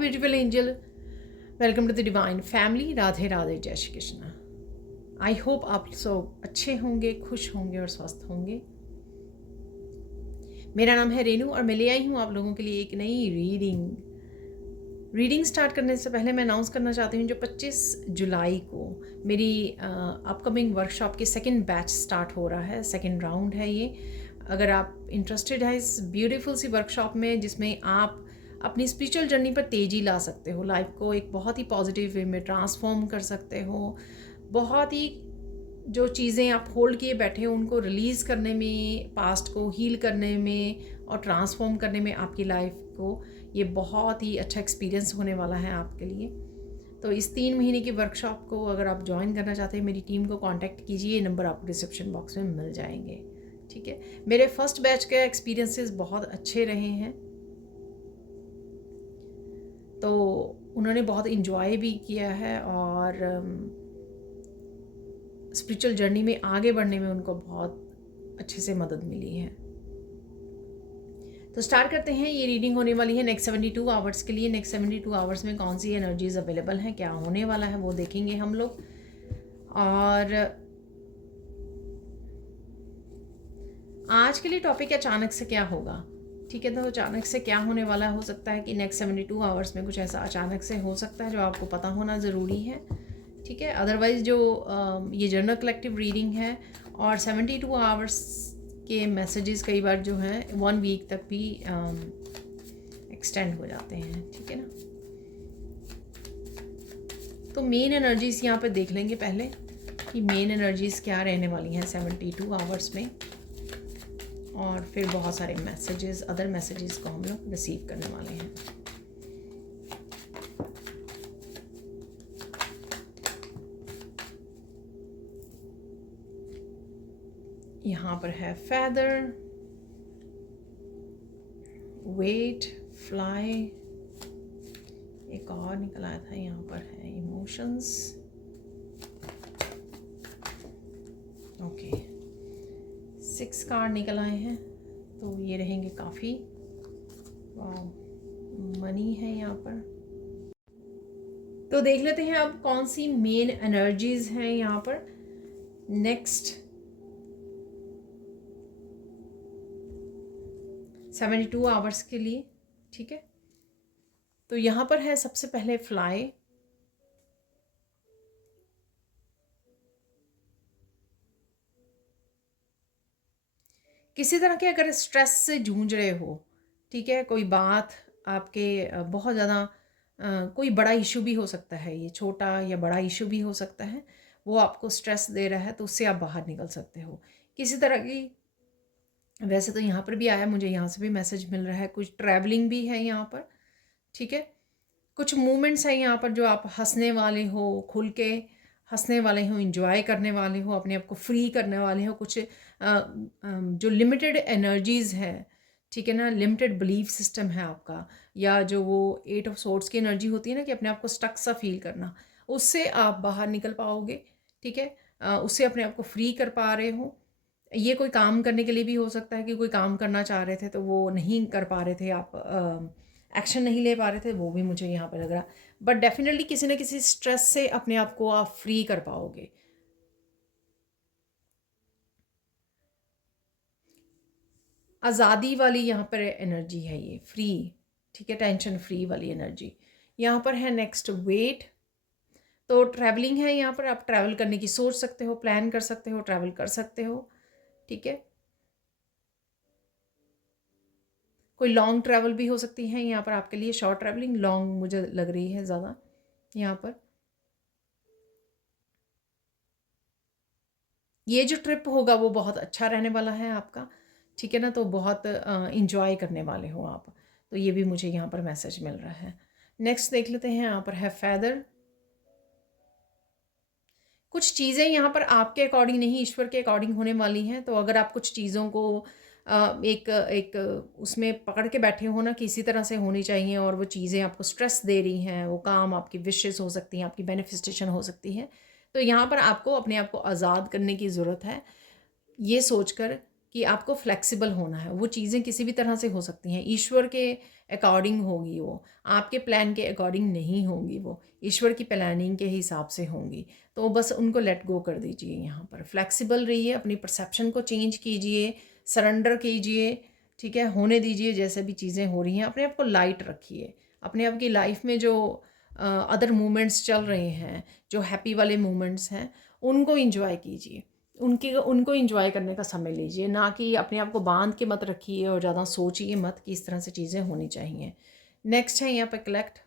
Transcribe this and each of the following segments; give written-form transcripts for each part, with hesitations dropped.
Beautiful angel, welcome to the divine family. Radhe Radhe, जय Shri Krishna. I hope आप सब अच्छे होंगे, खुश होंगे और स्वस्थ होंगे। मेरा नाम है रेनू और मैं ले आई हूँ आप लोगों के लिए एक नई रीडिंग स्टार्ट करने से पहले मैं अनाउंस करना चाहती हूँ जो 25 जुलाई को मेरी अपकमिंग वर्कशॉप की सेकंड बैच स्टार्ट हो रहा है। सेकंड राउंड है ये। अगर आप इंटरेस्टेड है इस ब्यूटीफुल सी वर्कशॉप में जिसमें आप अपनी स्पिरिचुअल जर्नी पर तेज़ी ला सकते हो, लाइफ को एक बहुत ही पॉजिटिव वे में ट्रांसफॉर्म कर सकते हो, बहुत ही जो चीज़ें आप होल्ड किए बैठे हो उनको रिलीज़ करने में, पास्ट को हील करने में और ट्रांसफॉर्म करने में आपकी लाइफ को ये बहुत ही अच्छा एक्सपीरियंस होने वाला है आपके लिए। तो इस 3 महीने की वर्कशॉप को अगर आप ज्वाइन करना चाहते हैं मेरी टीम को कांटेक्ट कीजिए, ये नंबर आपको डिस्क्रिप्शन बॉक्स में मिल जाएंगे। ठीक है, मेरे फर्स्ट बैच के एक्सपीरियंसेस बहुत अच्छे रहे हैं, तो उन्होंने बहुत इन्जॉय भी किया है और स्पिरिचुअल जर्नी में आगे बढ़ने में उनको बहुत अच्छे से मदद मिली है। तो स्टार्ट करते हैं। ये रीडिंग होने वाली है नेक्स्ट 72 आवर्स के लिए। नेक्स्ट 72 आवर्स में कौन सी एनर्जीज अवेलेबल हैं, क्या होने वाला है वो देखेंगे हम लोग। और आज के लिए टॉपिक अचानक से क्या होगा, ठीक है। तो अचानक से क्या होने वाला हो सकता है कि नेक्स्ट 72 आवर्स में कुछ ऐसा अचानक से हो सकता है जो आपको पता होना ज़रूरी है, ठीक है। अदरवाइज़ जो ये जनरल कलेक्टिव रीडिंग है और 72 आवर्स के मैसेजेस कई बार जो हैं 1 वीक तक भी एक्सटेंड हो जाते हैं, ठीक है ना। तो मेन एनर्जीज़ यहाँ पे देख लेंगे पहले कि मेन एनर्जीज़ क्या रहने वाली हैं 72 आवर्स में, और फिर बहुत सारे मैसेजेस, अदर मैसेजेस को हम लोग रिसीव करने वाले हैं। यहाँ पर है फेदर, वेट, फ्लाई, एक और निकल आया था। यहाँ पर है इमोशंस, ओके। 6 कार्ड निकल आए हैं, तो ये रहेंगे काफ़ी। वाह, मनी है यहाँ पर। तो देख लेते हैं अब कौन सी मेन एनर्जीज हैं यहाँ पर नेक्स्ट 72 आवर्स के लिए, ठीक है। तो यहाँ पर है सबसे पहले फ्लाई, किसी तरह के अगर स्ट्रेस से जूझ रहे हो, ठीक है, कोई बात आपके बहुत ज़्यादा कोई बड़ा इशू भी हो सकता है, ये छोटा या बड़ा इशू भी हो सकता है, वो आपको स्ट्रेस दे रहा है तो उससे आप बाहर निकल सकते हो किसी तरह की। वैसे तो यहाँ पर भी आया, मुझे यहाँ से भी मैसेज मिल रहा है, कुछ ट्रैवलिंग भी है यहाँ पर, ठीक है। कुछ मूवमेंट्स हैं यहाँ पर जो आप हंसने वाले हो, खुल के हंसने वाले हो, इंजॉय करने वाले हो, अपने आप को फ्री करने वाले हो। कुछ जो लिमिटेड एनर्जीज़ है, ठीक है ना, लिमिटेड बिलीफ सिस्टम है आपका, या जो वो 8 ऑफ सोर्ड्स की एनर्जी होती है ना कि अपने आप को स्टक सा फील करना, उससे आप बाहर निकल पाओगे, ठीक है। उससे अपने आप को फ्री कर पा रहे हो। ये कोई काम करने के लिए भी हो सकता है कि कोई काम करना चाह रहे थे तो वो नहीं कर पा रहे थे, आप एक्शन नहीं ले पा रहे थे, वो भी मुझे यहाँ पर लग रहा। बट डेफिनेटली किसी न किसी स्ट्रेस से अपने आप को आप फ्री कर पाओगे। आज़ादी वाली यहाँ पर एनर्जी है ये, फ्री, ठीक है, टेंशन फ्री वाली एनर्जी यहाँ पर है। नेक्स्ट वेट, तो ट्रैवलिंग है यहाँ पर, आप ट्रैवल करने की सोच सकते हो, प्लान कर सकते हो, ट्रैवल कर सकते हो, ठीक है। कोई लॉन्ग ट्रैवल भी हो सकती है यहाँ पर आपके लिए, शॉर्ट ट्रैवलिंग, लॉन्ग मुझे लग रही है ज़्यादा यहाँ पर। ये जो ट्रिप होगा वो बहुत अच्छा रहने वाला है आपका, ठीक है ना, तो बहुत इंजॉय करने वाले हो आप, तो ये भी मुझे यहाँ पर मैसेज मिल रहा है। नेक्स्ट देख लेते हैं, यहाँ पर है फेदर। कुछ चीज़ें यहाँ पर आपके अकॉर्डिंग नहीं, ईश्वर के अकॉर्डिंग होने वाली हैं। तो अगर आप कुछ चीज़ों को एक एक उसमें पकड़ के बैठे हो ना, किसी तरह से होनी चाहिए, और वो चीज़ें आपको स्ट्रेस दे रही हैं, वो काम आपकी विशेस हो सकती हैं, आपकी बेनिफिस्टेशन हो सकती है, तो यहाँ पर आपको अपने आप को आज़ाद करने की ज़रूरत है। ये सोचकर कि आपको फ्लेक्सिबल होना है। वो चीज़ें किसी भी तरह से हो सकती हैं, ईश्वर के अकॉर्डिंग होगी वो, आपके प्लान के अकॉर्डिंग नहीं होंगी वो, ईश्वर की प्लानिंग के हिसाब से होंगी। तो बस उनको लेट गो कर दीजिए, यहाँ पर फ्लेक्सिबल रहिए, अपनी परसेप्शन को चेंज कीजिए, सरेंडर कीजिए, ठीक है, होने दीजिए जैसे भी चीज़ें हो रही हैं। अपने आप को लाइट रखिए, अपने आप की लाइफ में जो अदर मोमेंट्स चल रहे हैं, जो हैप्पी वाले मोमेंट्स हैं, उनको इंजॉय कीजिए, उनको इंजॉय करने का समय लीजिए, ना कि अपने आप को बांध के मत रखिए और ज़्यादा सोचिए मत कि इस तरह से चीज़ें होनी चाहिए। नेक्स्ट है यहाँ पे कलेक्ट।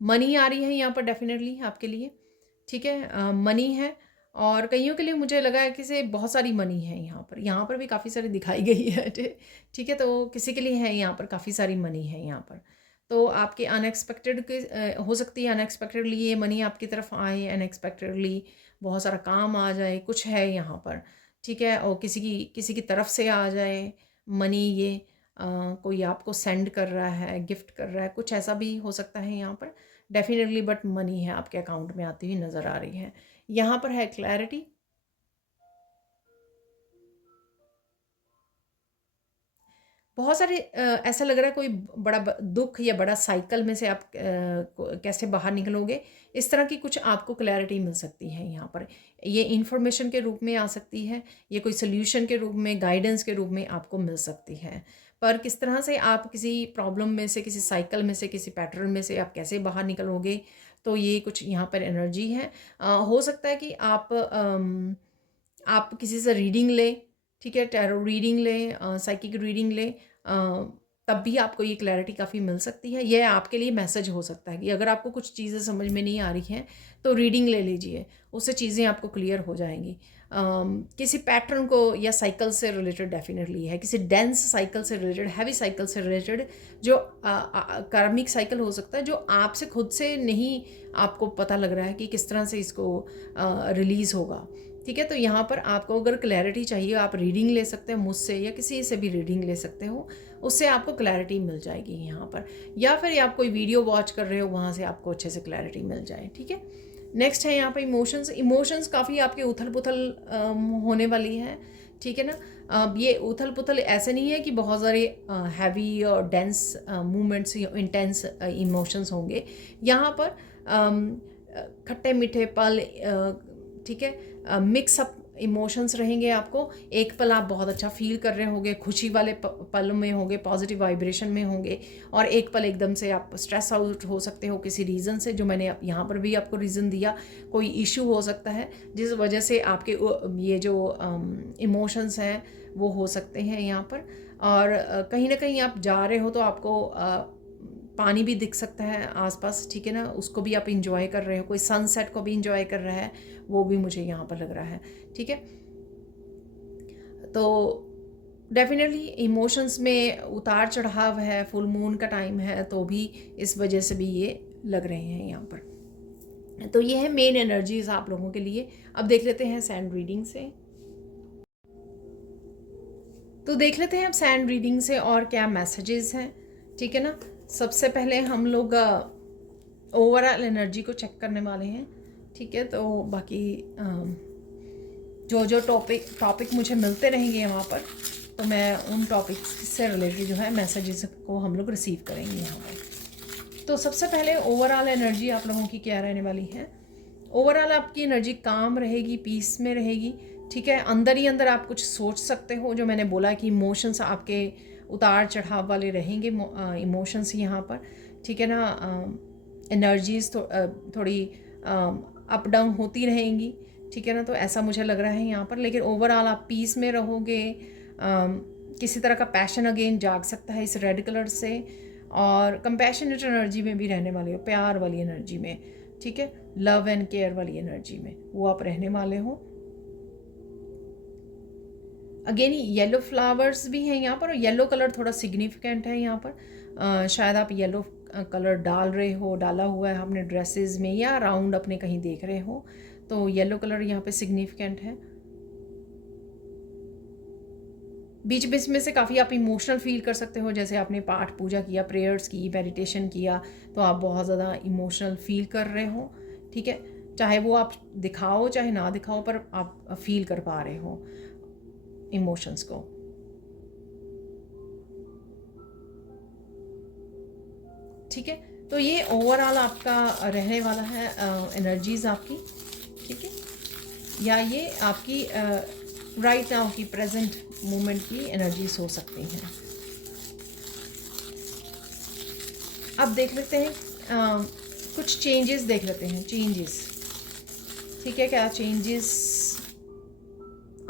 मनी आ रही है यहाँ पर डेफिनेटली आपके लिए, ठीक है, मनी है। और कईयों के लिए मुझे लगा है कि से बहुत सारी मनी है यहाँ पर भी काफ़ी सारी दिखाई गई है। ठीक है, तो किसी के लिए है यहाँ पर काफ़ी सारी मनी है यहाँ पर। तो आपके अनएक्सपेक्टेड के हो सकती है अनएक्सपेक्टेडली ये मनी आपकी तरफ आए, अनएक्सपेक्टेडली बहुत सारा काम आ जाए, कुछ है यहाँ पर, ठीक है, और किसी की तरफ से आ जाए मनी ये, कोई आपको सेंड कर रहा है, गिफ्ट कर रहा है, कुछ ऐसा भी हो सकता है यहाँ पर डेफिनेटली। बट मनी है आपके अकाउंट में आती हुई नज़र आ रही है। यहाँ पर है क्लैरिटी। बहुत सारे ऐसा लग रहा है कोई बड़ा दुख या बड़ा साइकिल में से आप कैसे बाहर निकलोगे, इस तरह की कुछ आपको क्लैरिटी मिल सकती है यहाँ पर। ये इन्फॉर्मेशन के रूप में आ सकती है, ये कोई सोल्यूशन के रूप में, गाइडेंस के रूप में आपको मिल सकती है। पर किस तरह से आप किसी प्रॉब्लम में से, किसी साइकिल में से, किसी पैटर्न में से आप कैसे बाहर निकलोगे, तो ये कुछ यहाँ पर एनर्जी है। हो सकता है कि आप किसी से रीडिंग लें, ठीक है, टैरो रीडिंग लें, साइकिक रीडिंग लें, तब भी आपको ये क्लैरिटी काफ़ी मिल सकती है। यह आपके लिए मैसेज हो सकता है कि अगर आपको कुछ चीज़ें समझ में नहीं आ रही हैं तो रीडिंग ले लीजिए, उससे चीज़ें आपको क्लियर हो जाएंगी। किसी पैटर्न को या साइकिल से रिलेटेड डेफिनेटली है, किसी डेंस साइकिल से रिलेटेड, हैवी साइकिल से रिलेटेड, जो कार्मिक साइकिल हो सकता है, जो आपसे खुद से नहीं आपको पता लग रहा है कि किस तरह से इसको रिलीज़ होगा, ठीक है। तो यहाँ पर आपको अगर क्लैरिटी चाहिए, आप रीडिंग ले सकते हैं मुझसे या किसी से भी रीडिंग ले सकते हो, उससे आपको क्लैरिटी मिल जाएगी यहाँ पर। या फिर आप कोई वीडियो वॉच कर रहे हो, वहाँ से आपको अच्छे से क्लैरिटी मिल जाए, ठीक है। नेक्स्ट है यहाँ पर इमोशंस काफ़ी आपके उथल पुथल होने वाली है, ठीक है ना। ये उथल पुथल ऐसे नहीं है कि बहुत सारे हैवी और डेंस मूवमेंट्स या इंटेंस इमोशंस होंगे यहाँ पर। खट्टे मीठे पल, ठीक है, मिक्स अप इमोशंस रहेंगे आपको। एक पल आप बहुत अच्छा फील कर रहे होंगे, खुशी वाले पल में होंगे, पॉजिटिव वाइब्रेशन में होंगे, और एक पल एकदम से आप स्ट्रेस आउट हो सकते हो किसी रीज़न से, जो मैंने यहाँ पर भी आपको रीज़न दिया। कोई इशू हो सकता है जिस वजह से आपके ये जो इमोशंस हैं वो हो सकते हैं यहाँ पर। और कहीं ना कहीं आप जा रहे हो तो आपको पानी भी दिख सकता है आसपास, ठीक है ना, उसको भी आप इंजॉय कर रहे हो, कोई सनसेट को भी इंजॉय कर रहा है, वो भी मुझे यहाँ पर लग रहा है, ठीक है। तो डेफिनेटली इमोशंस में उतार चढ़ाव है, फुल मून का टाइम है, तो भी इस वजह से भी ये लग रहे हैं यहाँ पर। तो ये है मेन एनर्जीज आप लोगों के लिए। अब देख लेते हैं सैंड रीडिंग से। तो देख लेते हैं अब सैंड रीडिंग से और क्या मैसेजेस हैं, ठीक है ना। सबसे पहले हम लोग ओवरऑल एनर्जी को चेक करने वाले हैं, ठीक है। तो बाकी जो जो टॉपिक मुझे मिलते रहेंगे वहाँ पर, तो मैं उन टॉपिक्स से रिलेटेड जो है मैसेजेस को हम लोग रिसीव करेंगे यहाँ पर। तो सबसे पहले ओवरऑल एनर्जी आप लोगों की क्या रहने वाली है। ओवरऑल आपकी एनर्जी काम रहेगी, पीस में रहेगी, ठीक है। अंदर ही अंदर आप कुछ सोच सकते हो, जो मैंने बोला कि इमोशंस आपके उतार चढ़ाव वाले रहेंगे इमोशंस यहाँ पर, ठीक है ना। एनर्जीज थोड़ी अप डाउन होती रहेंगी, ठीक है ना। तो ऐसा मुझे लग रहा है यहाँ पर, लेकिन ओवरऑल आप पीस में रहोगे। किसी तरह का पैशन अगेन जाग सकता है इस रेड कलर से, और कंपैशनेट एनर्जी में भी रहने वाले हो, प्यार वाली एनर्जी में, ठीक है, लव एंड केयर वाली एनर्जी में वो आप रहने वाले हो। अगेन येलो फ्लावर्स भी हैं यहाँ पर, और येलो कलर थोड़ा सिग्निफिकेंट है यहाँ पर। शायद आप येलो कलर डाल रहे हो, डाला हुआ है अपने ड्रेसेस में, या अराउंड अपने कहीं देख रहे हो, तो येलो कलर यहाँ पे सिग्निफिकेंट है। बीच बीच में से काफ़ी आप इमोशनल फील कर सकते हो, जैसे आपने पाठ पूजा किया, प्रेयर्स की, मेडिटेशन किया, तो आप बहुत ज़्यादा इमोशनल फील कर रहे हो, ठीक है। चाहे वो आप दिखाओ चाहे ना दिखाओ, पर आप फील कर पा रहे हो इमोशंस को। ठीक है, तो ये ओवरऑल आपका रहने वाला है एनर्जीज आपकी, ठीक है, या ये आपकी राइट नाउ की प्रेजेंट मोमेंट की एनर्जीज हो सकती हैं। अब देख लेते हैं कुछ चेंजेस देख लेते हैं, चेंजेस, ठीक है, क्या चेंजेस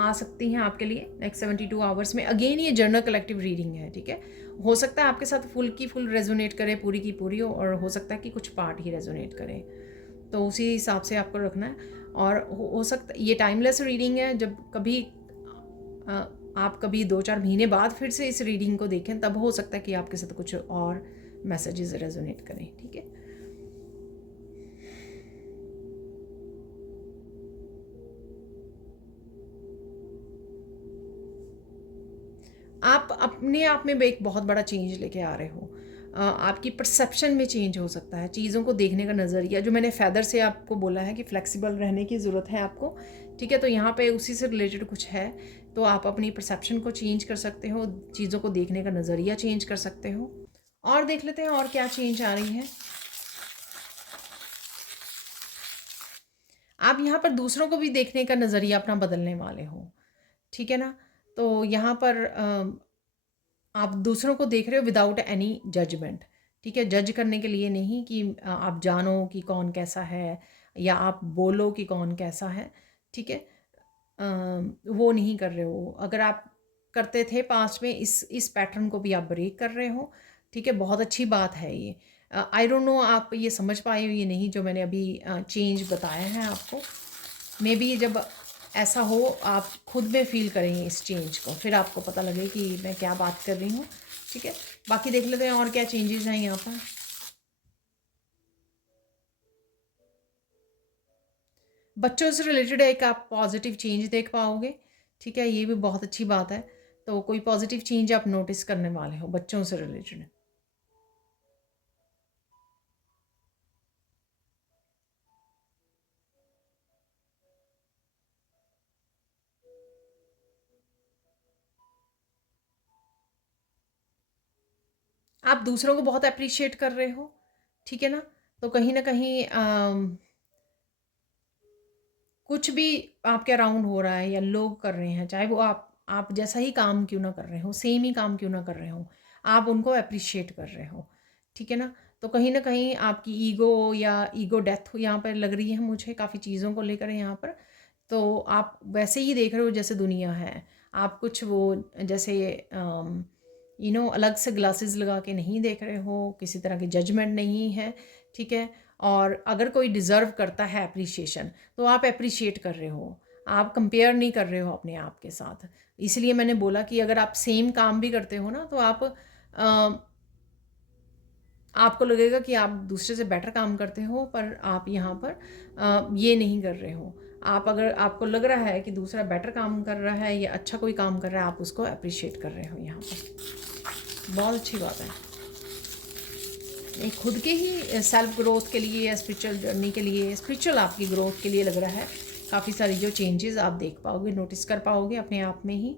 आ सकती हैं आपके लिए नेक्स्ट 72 आवर्स में। अगेन ये जर्नल कलेक्टिव रीडिंग है, ठीक है। हो सकता है आपके साथ फुल की फुल रेजोनेट करे, पूरी की पूरी, और हो सकता है कि कुछ पार्ट ही रेजोनेट करे, तो उसी हिसाब से आपको रखना है। और हो सकता ये टाइमलेस रीडिंग है, जब कभी आप कभी 2-4 महीने बाद फिर से इस रीडिंग को देखें, तब हो सकता है कि आपके साथ कुछ और मैसेजेस रेजोनेट करें, ठीक है। आप अपने आप में एक बहुत बड़ा चेंज लेके आ रहे हो। आपकी परसेप्शन में चेंज हो सकता है, चीज़ों को देखने का नज़रिया, जो मैंने फ़ेदर से आपको बोला है कि फ्लेक्सिबल रहने की ज़रूरत है आपको, ठीक है। तो यहाँ पे उसी से रिलेटेड कुछ है, तो आप अपनी परसेप्शन को चेंज कर सकते हो, चीज़ों को देखने का नज़रिया चेंज कर सकते हो। और देख लेते हैं और क्या चेंज आ रही है। आप यहाँ पर दूसरों को भी देखने का नज़रिया अपना बदलने वाले हो, ठीक है ना। तो यहाँ पर आप दूसरों को देख रहे हो विदाउट एनी जजमेंट, ठीक है। जज करने के लिए नहीं कि आप जानो कि कौन कैसा है, या आप बोलो कि कौन कैसा है, ठीक है। वो नहीं कर रहे हो। अगर आप करते थे पास्ट में, इस पैटर्न को भी आप ब्रेक कर रहे हो, ठीक है। बहुत अच्छी बात है ये। आई डोंट नो आप ये समझ पाए हो ये नहीं, जो मैंने अभी चेंज बताया है आपको। मे बी जब ऐसा हो आप खुद में फील करेंगे इस चेंज को, फिर आपको पता लगे कि मैं क्या बात कर रही हूँ, ठीक है। बाकी देख लेते हैं और क्या चेंजेस हैं यहाँ पर। बच्चों से रिलेटेड एक आप पॉजिटिव चेंज देख पाओगे, ठीक है, ये भी बहुत अच्छी बात है। तो कोई पॉजिटिव चेंज आप नोटिस करने वाले हो बच्चों से रिलेटेड। आप दूसरों को बहुत अप्रिशिएट कर रहे हो, ठीक है ना। तो कहीं ना कहीं कुछ भी आपके अराउंड हो रहा है या लोग कर रहे हैं, चाहे वो आप जैसा ही काम क्यों ना कर रहे हो, सेम ही काम क्यों ना कर रहे हो, आप उनको अप्रिशिएट कर रहे हो, ठीक है ना। तो कहीं ना कहीं आपकी ईगो या ईगो डेथ यहाँ पर लग रही है मुझे, काफ़ी चीज़ों को लेकर यहाँ पर। तो आप वैसे ही देख रहे हो जैसे दुनिया है। आप कुछ वो जैसे अलग से ग्लासेस लगा के नहीं देख रहे हो, किसी तरह की जजमेंट नहीं है, ठीक है। और अगर कोई डिज़र्व करता है अप्रिशिएशन, तो आप अप्रिशिएट कर रहे हो, आप कंपेयर नहीं कर रहे हो अपने आप के साथ। इसलिए मैंने बोला कि अगर आप सेम काम भी करते हो ना, तो आपको लगेगा कि आप दूसरे से बेटर काम करते हो, पर आप यहाँ पर ये नहीं कर रहे हो। आप अगर आपको लग रहा है कि दूसरा बेटर काम कर रहा है या अच्छा कोई काम कर रहा है, आप उसको अप्रिशिएट कर रहे हो यहाँ पर। बहुत अच्छी बात है। एक खुद के ही सेल्फ ग्रोथ के लिए या स्पिरिचुअल जर्नी के लिए, स्पिरिचुअल आपकी ग्रोथ के लिए लग रहा है काफ़ी सारी जो चेंजेस आप देख पाओगे, नोटिस कर पाओगे अपने आप में ही।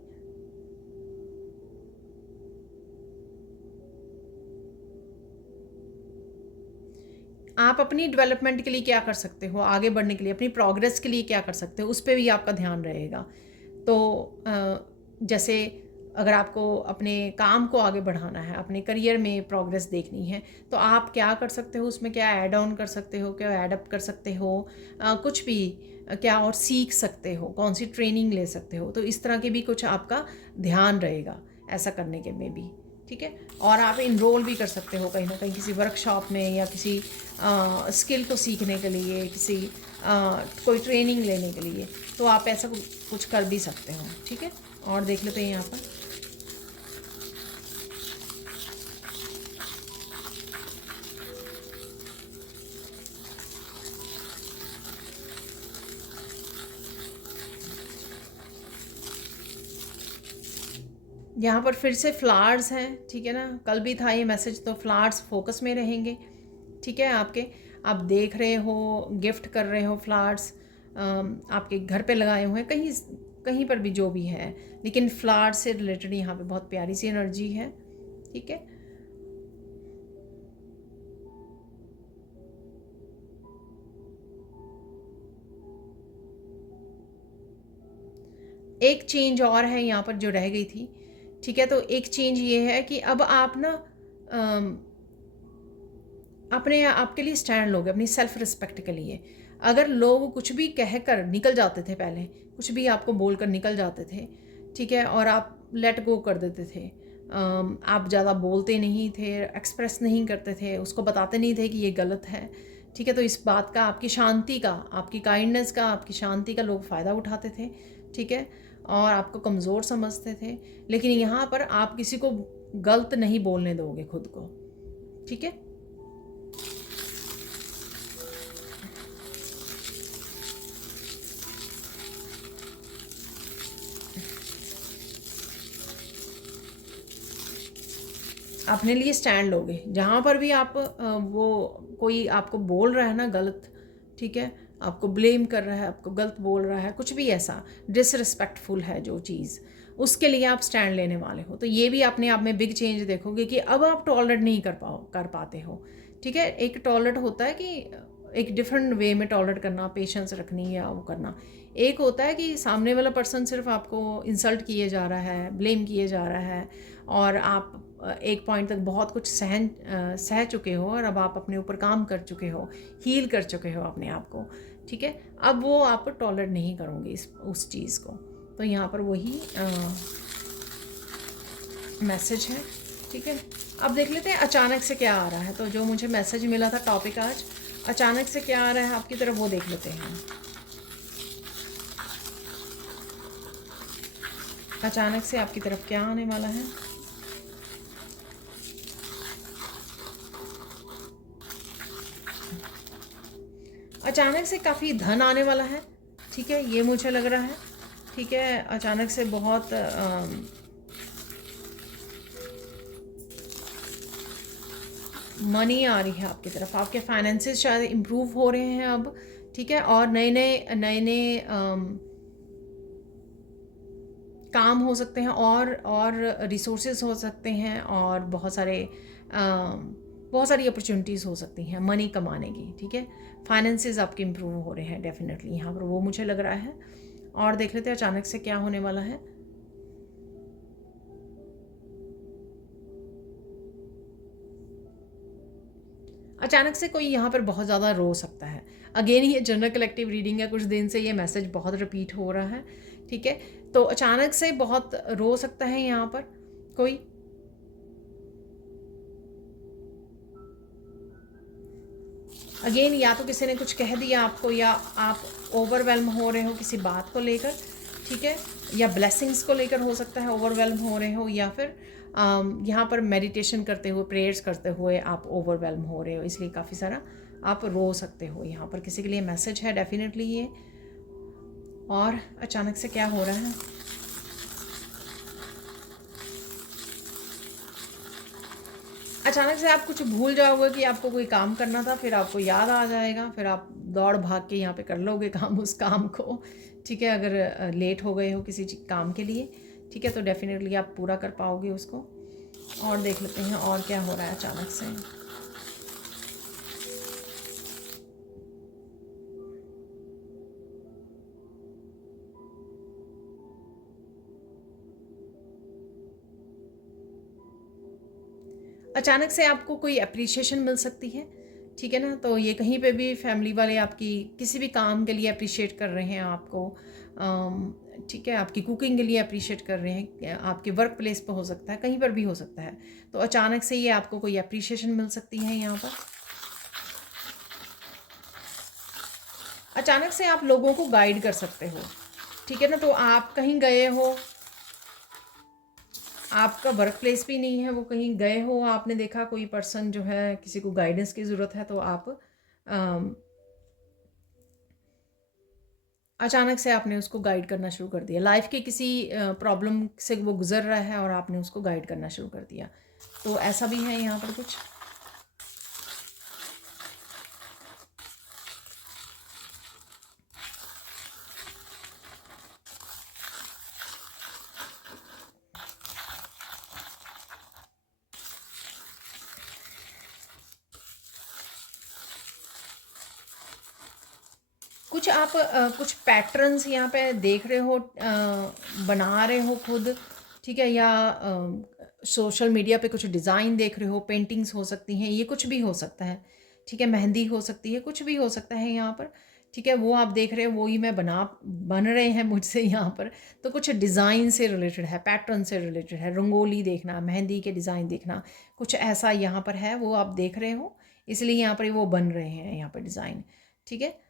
आप अपनी डेवलपमेंट के लिए क्या कर सकते हो, आगे बढ़ने के लिए, अपनी प्रोग्रेस के लिए क्या कर सकते हो, उस पर भी आपका ध्यान रहेगा। तो जैसे अगर आपको अपने काम को आगे बढ़ाना है, अपने करियर में प्रोग्रेस देखनी है, तो आप क्या कर सकते हो, उसमें क्या ऐड ऑन कर सकते हो, क्या एडअप कर सकते हो, कुछ भी क्या और सीख सकते हो, कौन सी ट्रेनिंग ले सकते हो। तो इस तरह के भी कुछ आपका ध्यान रहेगा ऐसा करने के में भी, ठीक है। और आप इनरोल भी कर सकते हो कहीं ना कहीं किसी वर्कशॉप में, या किसी स्किल को सीखने के लिए, किसी कोई ट्रेनिंग लेने के लिए। तो आप ऐसा कुछ कर भी सकते हो, ठीक है। और देख लेते हैं यहाँ पर। यहाँ पर फिर से फ्लावर्स हैं, ठीक है ना, कल भी था ये मैसेज, तो फ्लावर्स फोकस में रहेंगे, ठीक है। आपके आप देख रहे हो, गिफ्ट कर रहे हो फ्लावर्स, आपके घर पे लगाए हुए हैं, कहीं कहीं पर भी जो भी है, लेकिन फ्लावर्स से रिलेटेड यहाँ पे बहुत प्यारी सी एनर्जी है, ठीक है। एक चेंज और है यहाँ पर जो रह गई थी, ठीक है। तो एक चेंज ये है कि अब आप ना अपने आपके लिए स्टैंड लोगे, अपनी सेल्फ रिस्पेक्ट के लिए। अगर लोग कुछ भी कह कर निकल जाते थे, पहले कुछ भी आपको बोल कर निकल जाते थे, ठीक है, और आप लेट गो कर देते थे, आप ज़्यादा बोलते नहीं थे, एक्सप्रेस नहीं करते थे, उसको बताते नहीं थे कि ये गलत है, ठीक है। तो इस बात का, आपकी शांति का, आपकी काइंडनेस का, आपकी शांति का लोग फ़ायदा उठाते थे, ठीक है, और आपको कमज़ोर समझते थे। लेकिन यहाँ पर आप किसी को गलत नहीं बोलने दोगे खुद को, ठीक है। अपने लिए स्टैंड लोगे जहाँ पर भी आप वो कोई आपको बोल रहा है ना गलत, ठीक है, आपको ब्लेम कर रहा है, आपको गलत बोल रहा है, कुछ भी ऐसा डिसरिस्पेक्टफुल है जो चीज़, उसके लिए आप स्टैंड लेने वाले हो। तो ये भी अपने आप में बिग चेंज देखोगे कि अब आप टॉलरेट नहीं कर पाते हो, ठीक है। एक टॉलरेट होता है कि एक डिफरेंट वे में टॉलरेट करना, पेशेंस रखनी या वो करना। एक होता है कि सामने वाला पर्सन सिर्फ आपको इंसल्ट किए जा रहा है, ब्लेम किए जा रहा है, और आप एक पॉइंट तक बहुत कुछ सह चुके हो, और अब आप अपने ऊपर काम कर चुके हो, हील कर चुके हो अपने आप को, ठीक है। अब वो आप टॉलरेट नहीं करोगे उस चीज़ को। तो यहाँ पर वही मैसेज है, ठीक है। अब देख लेते हैं अचानक से क्या आ रहा है। तो जो मुझे मैसेज मिला था टॉपिक आज, अचानक से क्या आ रहा है आपकी तरफ, वो देख लेते हैं। अचानक से आपकी तरफ क्या आने वाला है। अचानक से काफ़ी धन आने वाला है, ठीक है, ये मुझे लग रहा है, ठीक है। अचानक से बहुत मनी आ रही है आपकी तरफ, आपके फाइनेंसेस शायद इम्प्रूव हो रहे हैं अब, ठीक है, और नए नए काम हो सकते हैं, और रिसोर्सेज हो सकते हैं, और बहुत सारी अपॉर्चुनिटीज़ हो सकती हैं मनी कमाने की, ठीक है। फाइनेंसेस आपके इम्प्रूव हो रहे हैं डेफिनेटली, यहाँ पर वो मुझे लग रहा है। और देख लेते हैं अचानक से क्या होने वाला है। अचानक से कोई यहाँ पर बहुत ज़्यादा रो सकता है। अगेन ये जनरल कलेक्टिव रीडिंग है, कुछ दिन से ये मैसेज बहुत रिपीट हो रहा है, ठीक है। तो अचानक से बहुत रो सकता है यहाँ पर कोई। अगेन या तो किसी ने कुछ कह दिया आपको, या आप ओवरवेल्म हो रहे हो किसी बात को लेकर, ठीक है, या ब्लेसिंग्स को लेकर हो सकता है ओवरवेल्म हो रहे हो, या फिर यहाँ पर मेडिटेशन करते हुए, प्रेयर्स करते हुए आप ओवरवेल्म हो रहे हो, इसलिए काफ़ी सारा आप रो सकते हो। यहाँ पर किसी के लिए मैसेज है डेफिनेटली ये। और अचानक से क्या हो रहा है। अचानक से आप कुछ भूल जाओगे कि आपको कोई काम करना था, फिर आपको याद आ जाएगा, फिर आप दौड़ भाग के यहाँ पे कर लोगे काम, उस काम को, ठीक है। अगर लेट हो गए हो किसी काम के लिए, ठीक है, तो डेफिनेटली आप पूरा कर पाओगे उसको। और देख लेते हैं और क्या हो रहा है अचानक से। अचानक से आपको कोई अप्रिशिएशन मिल सकती है, ठीक है ना। तो ये कहीं पे भी फैमिली वाले आपकी किसी भी काम के लिए अप्रिशिएट कर रहे हैं आपको, ठीक है, आपकी कुकिंग के लिए अप्रिशिएट कर रहे हैं, आपके वर्क प्लेस पर हो सकता है, कहीं पर भी हो सकता है। तो अचानक से ये आपको कोई अप्रिशिएशन मिल सकती है यहाँ पर। अचानक से आप लोगों को गाइड कर सकते हो, ठीक है ना। तो आप कहीं गए हो, आपका वर्क प्लेस भी नहीं है, वो कहीं गए हो, आपने देखा कोई पर्सन जो है, किसी को गाइडेंस की ज़रूरत है, तो आप अचानक से आपने उसको गाइड करना शुरू कर दिया, लाइफ के किसी प्रॉब्लम से वो गुजर रहा है और आपने उसको गाइड करना शुरू कर दिया। तो ऐसा भी है यहाँ पर कुछ। कुछ आप कुछ पैटर्न्स यहाँ पे देख रहे हो, बना रहे हो खुद, ठीक है, या सोशल मीडिया पे कुछ डिज़ाइन देख रहे हो, पेंटिंग्स हो सकती हैं, ये कुछ भी हो सकता है, ठीक है, मेहंदी हो सकती है, कुछ भी हो सकता है यहाँ पर, ठीक है, वो आप देख रहे हो, वो ही मैं बन रहे हैं मुझसे यहाँ पर। तो कुछ डिज़ाइन से रिलेटेड है, पैटर्न से रिलेटेड है, रंगोली देखना, मेहंदी के डिज़ाइन देखना, कुछ ऐसा यहाँ पर है, वो आप देख रहे हो, इसलिए यहाँ पर वो बन रहे हैं यहाँ पर डिज़ाइन, ठीक है।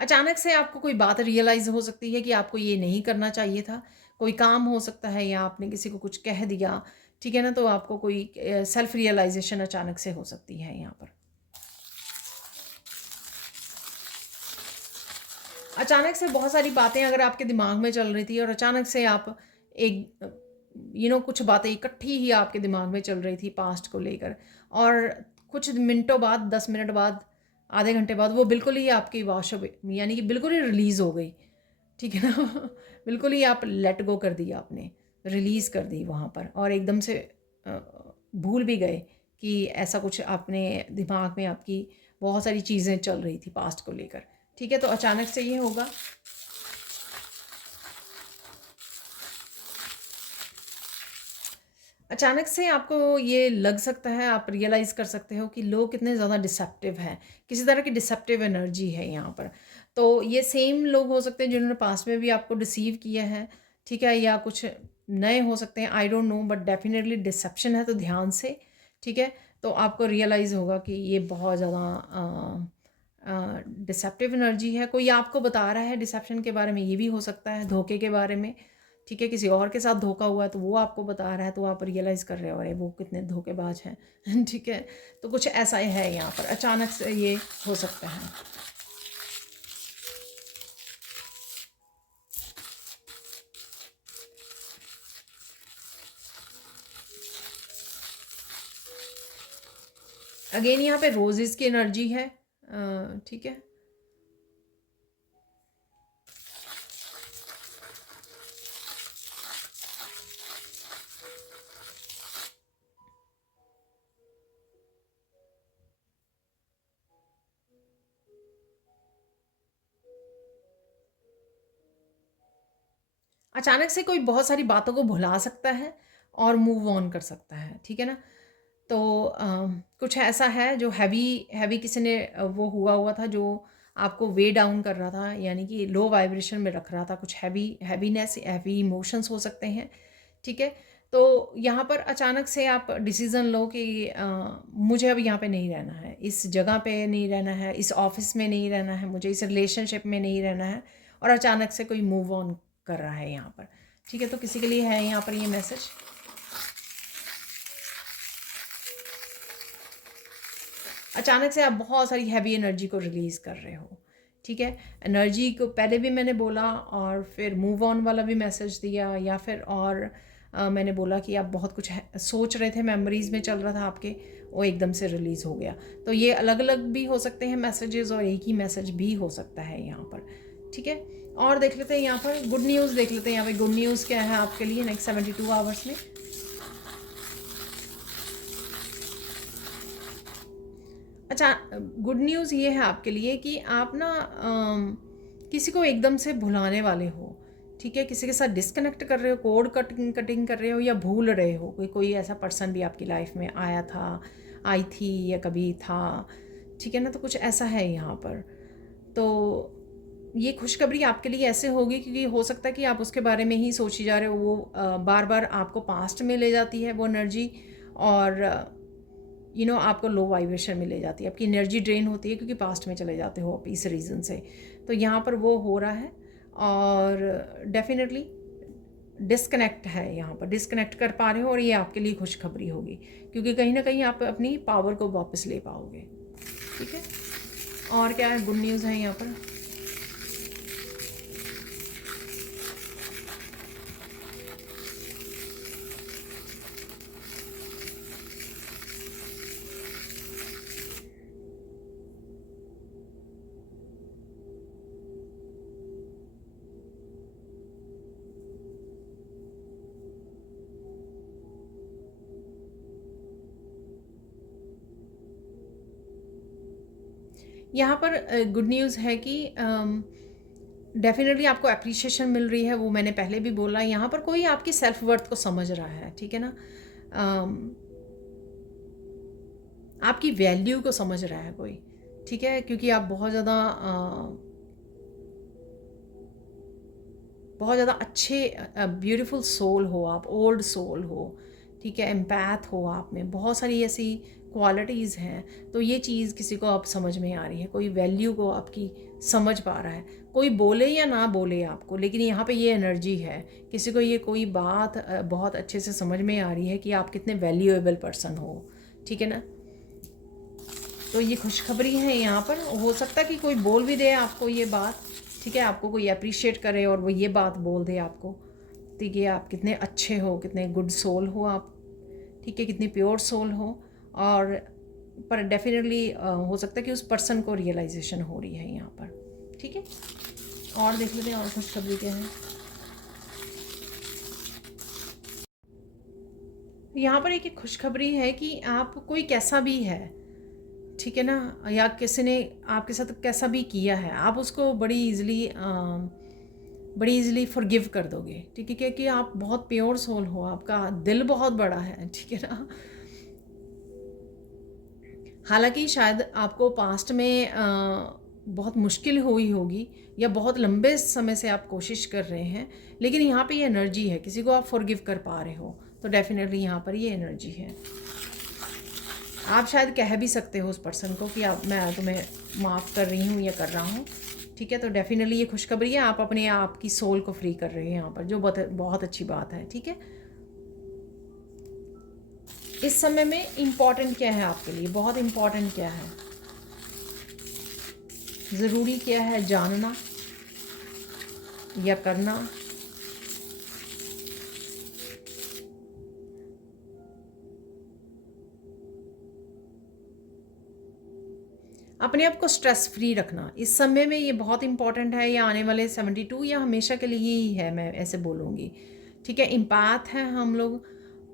अचानक से आपको कोई बात रियलाइज़ हो सकती है कि आपको ये नहीं करना चाहिए था, कोई काम हो सकता है या आपने किसी को कुछ कह दिया, ठीक है ना, तो आपको कोई सेल्फ रियलाइजेशन अचानक से हो सकती है यहाँ पर। अचानक से बहुत सारी बातें अगर आपके दिमाग में चल रही थी और अचानक से आप एक कुछ बातें इकट्ठी ही आपके दिमाग में चल रही थी पास्ट को लेकर, और कुछ मिनटों बाद, 10 मिनट बाद, आधे घंटे बाद वो बिल्कुल ही आपकी वॉश यानी कि बिल्कुल ही रिलीज़ हो गई, ठीक है ना। बिल्कुल ही आप लेट गो कर दिया आपने, रिलीज़ कर दी वहाँ पर, और एकदम से अ, भूल भी गए कि ऐसा कुछ आपने दिमाग में, आपकी बहुत सारी चीज़ें चल रही थी पास्ट को लेकर, ठीक है। तो अचानक से ये होगा। अचानक से आपको ये लग सकता है, आप रियलाइज़ कर सकते हो कि लोग कितने ज़्यादा डिसेप्टिव हैं, किसी तरह की डिसेप्टिव एनर्जी है यहाँ पर। तो ये सेम लोग हो सकते हैं जिन्होंने पास्ट में भी आपको डिसीव किया है, ठीक है, या कुछ नए हो सकते हैं, I don't know, but definitely deception है, तो ध्यान से, ठीक है। तो आपको रियलाइज़ होगा कि ये बहुत ज़्यादा डिसेप्टिव एनर्जी है, कोई आपको बता रहा है डिसेप्शन के बारे में, ये भी हो सकता है, धोखे के बारे में, ठीक है, किसी और के साथ धोखा हुआ है तो वो आपको बता रहा है, तो आप रियलाइज़ कर रहे हो अरे वो कितने धोखेबाज हैं। ठीक है, तो कुछ ऐसा है यहाँ पर, अचानक से ये हो सकता है। अगेन यहाँ पे रोजेस की एनर्जी है, ठीक है। अचानक से कोई बहुत सारी बातों को भुला सकता है और मूव ऑन कर सकता है, ठीक है ना। तो कुछ ऐसा है जो हैवी हैवी किसी ने वो हुआ था जो आपको वे डाउन कर रहा था, यानी कि लो वाइब्रेशन में रख रहा था, कुछ हैवीनेस, हैवी इमोशंस हो सकते हैं, ठीक है। तो यहाँ पर अचानक से आप डिसीज़न लो कि मुझे अब यहाँ पे नहीं रहना है, इस जगह पे नहीं रहना है, इस ऑफिस में नहीं रहना है, मुझे इस रिलेशनशिप में नहीं रहना है, और अचानक से कोई मूव ऑन कर रहा है यहाँ पर, ठीक है। तो किसी के लिए है यहाँ पर ये मैसेज। अचानक से आप बहुत सारी हैवी एनर्जी को रिलीज़ कर रहे हो, ठीक है। एनर्जी को पहले भी मैंने बोला, और फिर मूव ऑन वाला भी मैसेज दिया, या फिर और मैंने बोला कि आप बहुत कुछ सोच रहे थे, मेमोरीज़ में चल रहा था आपके, वो एकदम से रिलीज़ हो गया। तो ये अलग अलग भी हो सकते हैं मैसेजेस, और एक ही मैसेज भी हो सकता है यहाँ पर, ठीक है। और देख लेते हैं यहाँ पर गुड न्यूज़, देख लेते हैं यहाँ पे गुड न्यूज़ क्या है आपके लिए नेक्स्ट 72 आवर्स में। अच्छा, गुड न्यूज़ ये है आपके लिए कि आप ना किसी को एकदम से भुलाने वाले हो, ठीक है, किसी के साथ डिस्कनेक्ट कर रहे हो, कोड कटिंग कर रहे हो, या भूल रहे हो, कोई ऐसा पर्सन भी आपकी लाइफ में आया था, आई थी, या कभी था, ठीक है ना। तो कुछ ऐसा है यहाँ पर। तो ये खुशखबरी आपके लिए ऐसे होगी क्योंकि हो सकता है कि आप उसके बारे में ही सोची जा रहे हो, वो बार बार आपको पास्ट में ले जाती है वो एनर्जी, और आपको लो वाइब्रेशन में ले जाती है, आपकी एनर्जी ड्रेन होती है क्योंकि पास्ट में चले जाते हो आप इस रीज़न से। तो यहाँ पर वो हो रहा है, और डेफिनेटली डिस्कनेक्ट है, यहाँ पर डिस्कनेक्ट कर पा रहे हो, और ये आपके लिए खुशखबरी होगी, क्योंकि कहीं ना कहीं आप अपनी पावर को वापस ले पाओगे। ठीक है, और क्या है गुड न्यूज़ है यहाँ पर? यहाँ पर गुड न्यूज़ है कि डेफिनेटली आपको अप्रिशिएशन मिल रही है, वो मैंने पहले भी बोला। यहाँ पर कोई आपकी सेल्फ वर्थ को समझ रहा है, ठीक है ना, आपकी वैल्यू को समझ रहा है कोई, ठीक है, क्योंकि आप बहुत ज़्यादा अच्छे ब्यूटीफुल सोल हो, आप ओल्ड सोल हो, ठीक है, एम्पैथ हो, आप में बहुत सारी ऐसी क्वालिटीज़ हैं। तो ये चीज़ किसी को अब समझ में आ रही है, कोई वैल्यू को आपकी समझ पा रहा है, कोई बोले या ना बोले आपको, लेकिन यहाँ पे ये एनर्जी है, किसी को ये कोई बात बहुत अच्छे से समझ में आ रही है कि आप कितने वैल्यूएबल पर्सन हो, ठीक है ना। तो ये खुशखबरी है यहाँ पर। हो सकता है कि कोई बोल भी दे आपको ये बात, ठीक है, आपको कोई अप्रिशिएट करे और वो ये बात बोल दे आपको, ठीक है, आप कितने अच्छे हो, कितने गुड सोल हो आप, ठीक है, कितनी प्योर सोल हो। और पर डेफिनेटली हो सकता है कि उस पर्सन को रियलाइजेशन हो रही है यहाँ पर, ठीक है। और देख लेते हैं और खुशखबरी क्या है। यहाँ पर एक खुशखबरी है कि आप कोई कैसा भी है, ठीक है ना, या किसी ने आपके साथ कैसा भी किया है, आप उसको बड़ी इजीली फॉरगिव कर दोगे, ठीक है, क्योंकि आप बहुत प्योर सोल हो, आपका दिल बहुत बड़ा है, ठीक है ना। हालांकि शायद आपको पास्ट में बहुत मुश्किल हुई होगी, या बहुत लंबे समय से आप कोशिश कर रहे हैं, लेकिन यहाँ पे ये एनर्जी है, किसी को आप फॉरगिव कर पा रहे हो, तो डेफिनेटली यहाँ पर ये एनर्जी है। आप शायद कह भी सकते हो उस पर्सन को कि आप मैं तुम्हें माफ़ कर रही हूँ या कर रहा हूँ, ठीक है। तो डेफिनेटली ये खुशखबरी है, आप अपने आप की सोल को फ्री कर रहे हैं यहाँ पर, जो बहुत बहुत अच्छी बात है, ठीक है। इस समय में इम्पॉर्टेंट क्या है आपके लिए, बहुत इम्पॉर्टेंट क्या है, ज़रूरी क्या है जानना या करना? अपने आप को स्ट्रेस फ्री रखना इस समय में ये बहुत इंपॉर्टेंट है। ये आने वाले 72 या हमेशा के लिए ही है, मैं ऐसे बोलूँगी, ठीक है। इम्पैथ हैं हम लोग,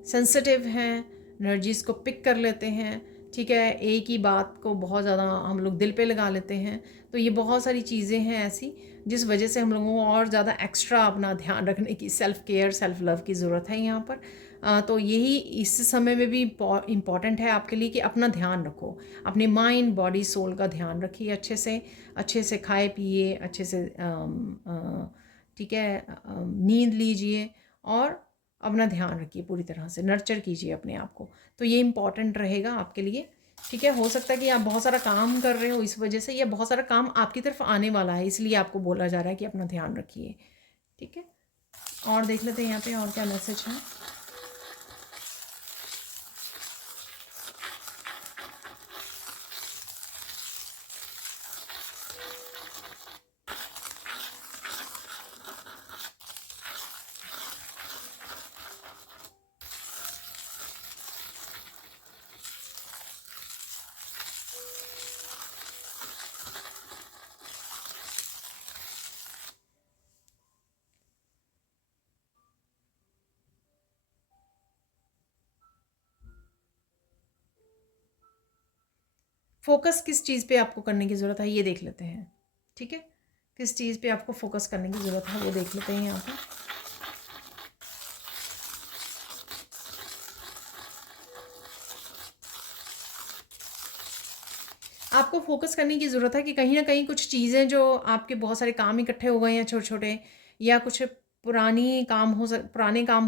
सेंसिटिव हैं, एनर्जीज़ को पिक कर लेते हैं, ठीक है, एक ही बात को बहुत ज़्यादा हम लोग दिल पे लगा लेते हैं। तो ये बहुत सारी चीज़ें हैं ऐसी जिस वजह से हम लोगों को और ज़्यादा एक्स्ट्रा अपना ध्यान रखने की, सेल्फ केयर, सेल्फ लव की ज़रूरत है यहाँ पर। तो यही इस समय में भी इम्पॉर्टेंट है आपके लिए कि अपना ध्यान रखो, अपने माइंड बॉडी सोल का ध्यान रखिए, अच्छे से खाए पिए, अच्छे से ठीक है, नींद लीजिए, और अपना ध्यान रखिए, पूरी तरह से नर्चर कीजिए अपने आप को। तो ये इम्पॉर्टेंट रहेगा आपके लिए, ठीक है। हो सकता है कि आप बहुत सारा काम कर रहे हो इस वजह से, या बहुत सारा काम आपकी तरफ आने वाला है, इसलिए आपको बोला जा रहा है कि अपना ध्यान रखिए, ठीक है। और देख लेते हैं यहाँ पे और क्या मैसेज है। फोकस किस चीज़ पे आपको करने की ज़रूरत है ये देख लेते हैं, ठीक है। किस चीज़ पे आपको फोकस करने की ज़रूरत है वो देख लेते हैं यहाँ पर। आपको फोकस करने की ज़रूरत है कि कहीं ना कहीं कुछ चीज़ें जो आपके बहुत सारे काम इकट्ठे हो गए हैं छोटे छोटे, या कुछ पुराने काम हो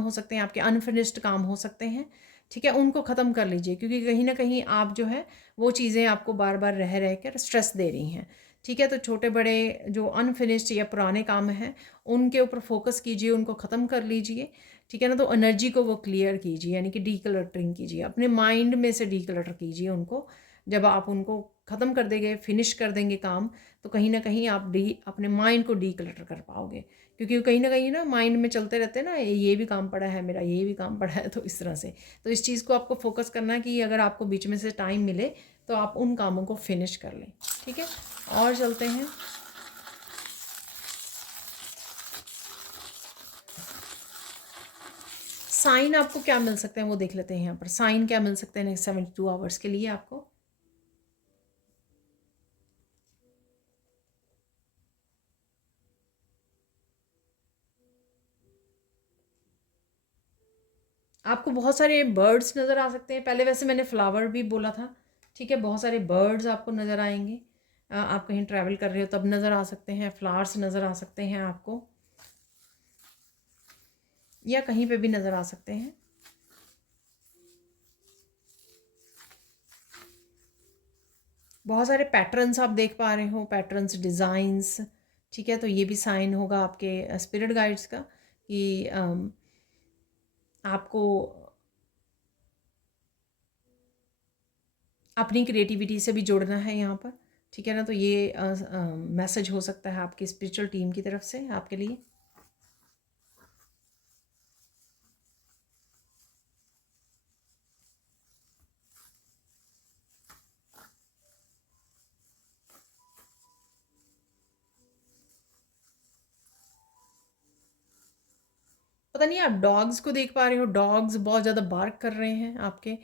सकते हैं, आपके अनफिनिश्ड काम हो सकते हैं, ठीक है, उनको ख़त्म कर लीजिए, क्योंकि कहीं ना कहीं आप जो है वो चीज़ें आपको बार बार रह कर स्ट्रेस दे रही हैं, ठीक है। तो छोटे बड़े जो अनफिनिश्ड या पुराने काम हैं उनके ऊपर फोकस कीजिए, उनको ख़त्म कर लीजिए, ठीक है ना। तो एनर्जी को वो क्लियर कीजिए, यानी कि डीक्लटरिंग कीजिए, अपने माइंड में से डीक्लटर कीजिए उनको। जब आप उनको ख़त्म कर देंगे, फिनिश कर देंगे काम, तो कहीं ना कहीं आप अपने माइंड को डीक्लटर कर पाओगे। क्योंकि कहीं ना माइंड में चलते रहते हैं ना, ये भी काम पड़ा है मेरा, ये भी काम पड़ा है, तो इस तरह से। तो इस चीज़ को आपको फोकस करना है कि अगर आपको बीच में से टाइम मिले तो आप उन कामों को फिनिश कर लें, ठीक है। और चलते हैं। साइन आपको क्या मिल सकते हैं वो देख लेते हैं। यहाँ पर साइन क्या मिल सकते हैं नेक्स्ट 72 आवर्स के लिए आपको। आपको बहुत सारे बर्ड्स नज़र आ सकते हैं। पहले वैसे मैंने फ्लावर भी बोला था, ठीक है। बहुत सारे बर्ड्स आपको नज़र आएंगे। आप कहीं ट्रैवल कर रहे हो तब नज़र आ सकते हैं। फ्लावर्स नज़र आ सकते हैं आपको, या कहीं पे भी नज़र आ सकते हैं। बहुत सारे पैटर्न्स आप देख पा रहे हो, पैटर्न्स, डिज़ाइंस, ठीक है। तो ये भी साइन होगा आपके स्पिरिट गाइड्स का कि आपको अपनी क्रिएटिविटी से भी जुड़ना है यहाँ पर, ठीक है ना। तो ये मैसेज हो सकता है आपकी स्पिरिचुअल टीम की तरफ से आपके लिए। पता नहीं आप डॉग्स को देख पा रहे हो, डॉग्स बहुत ज़्यादा बार्क कर रहे हैं आपके।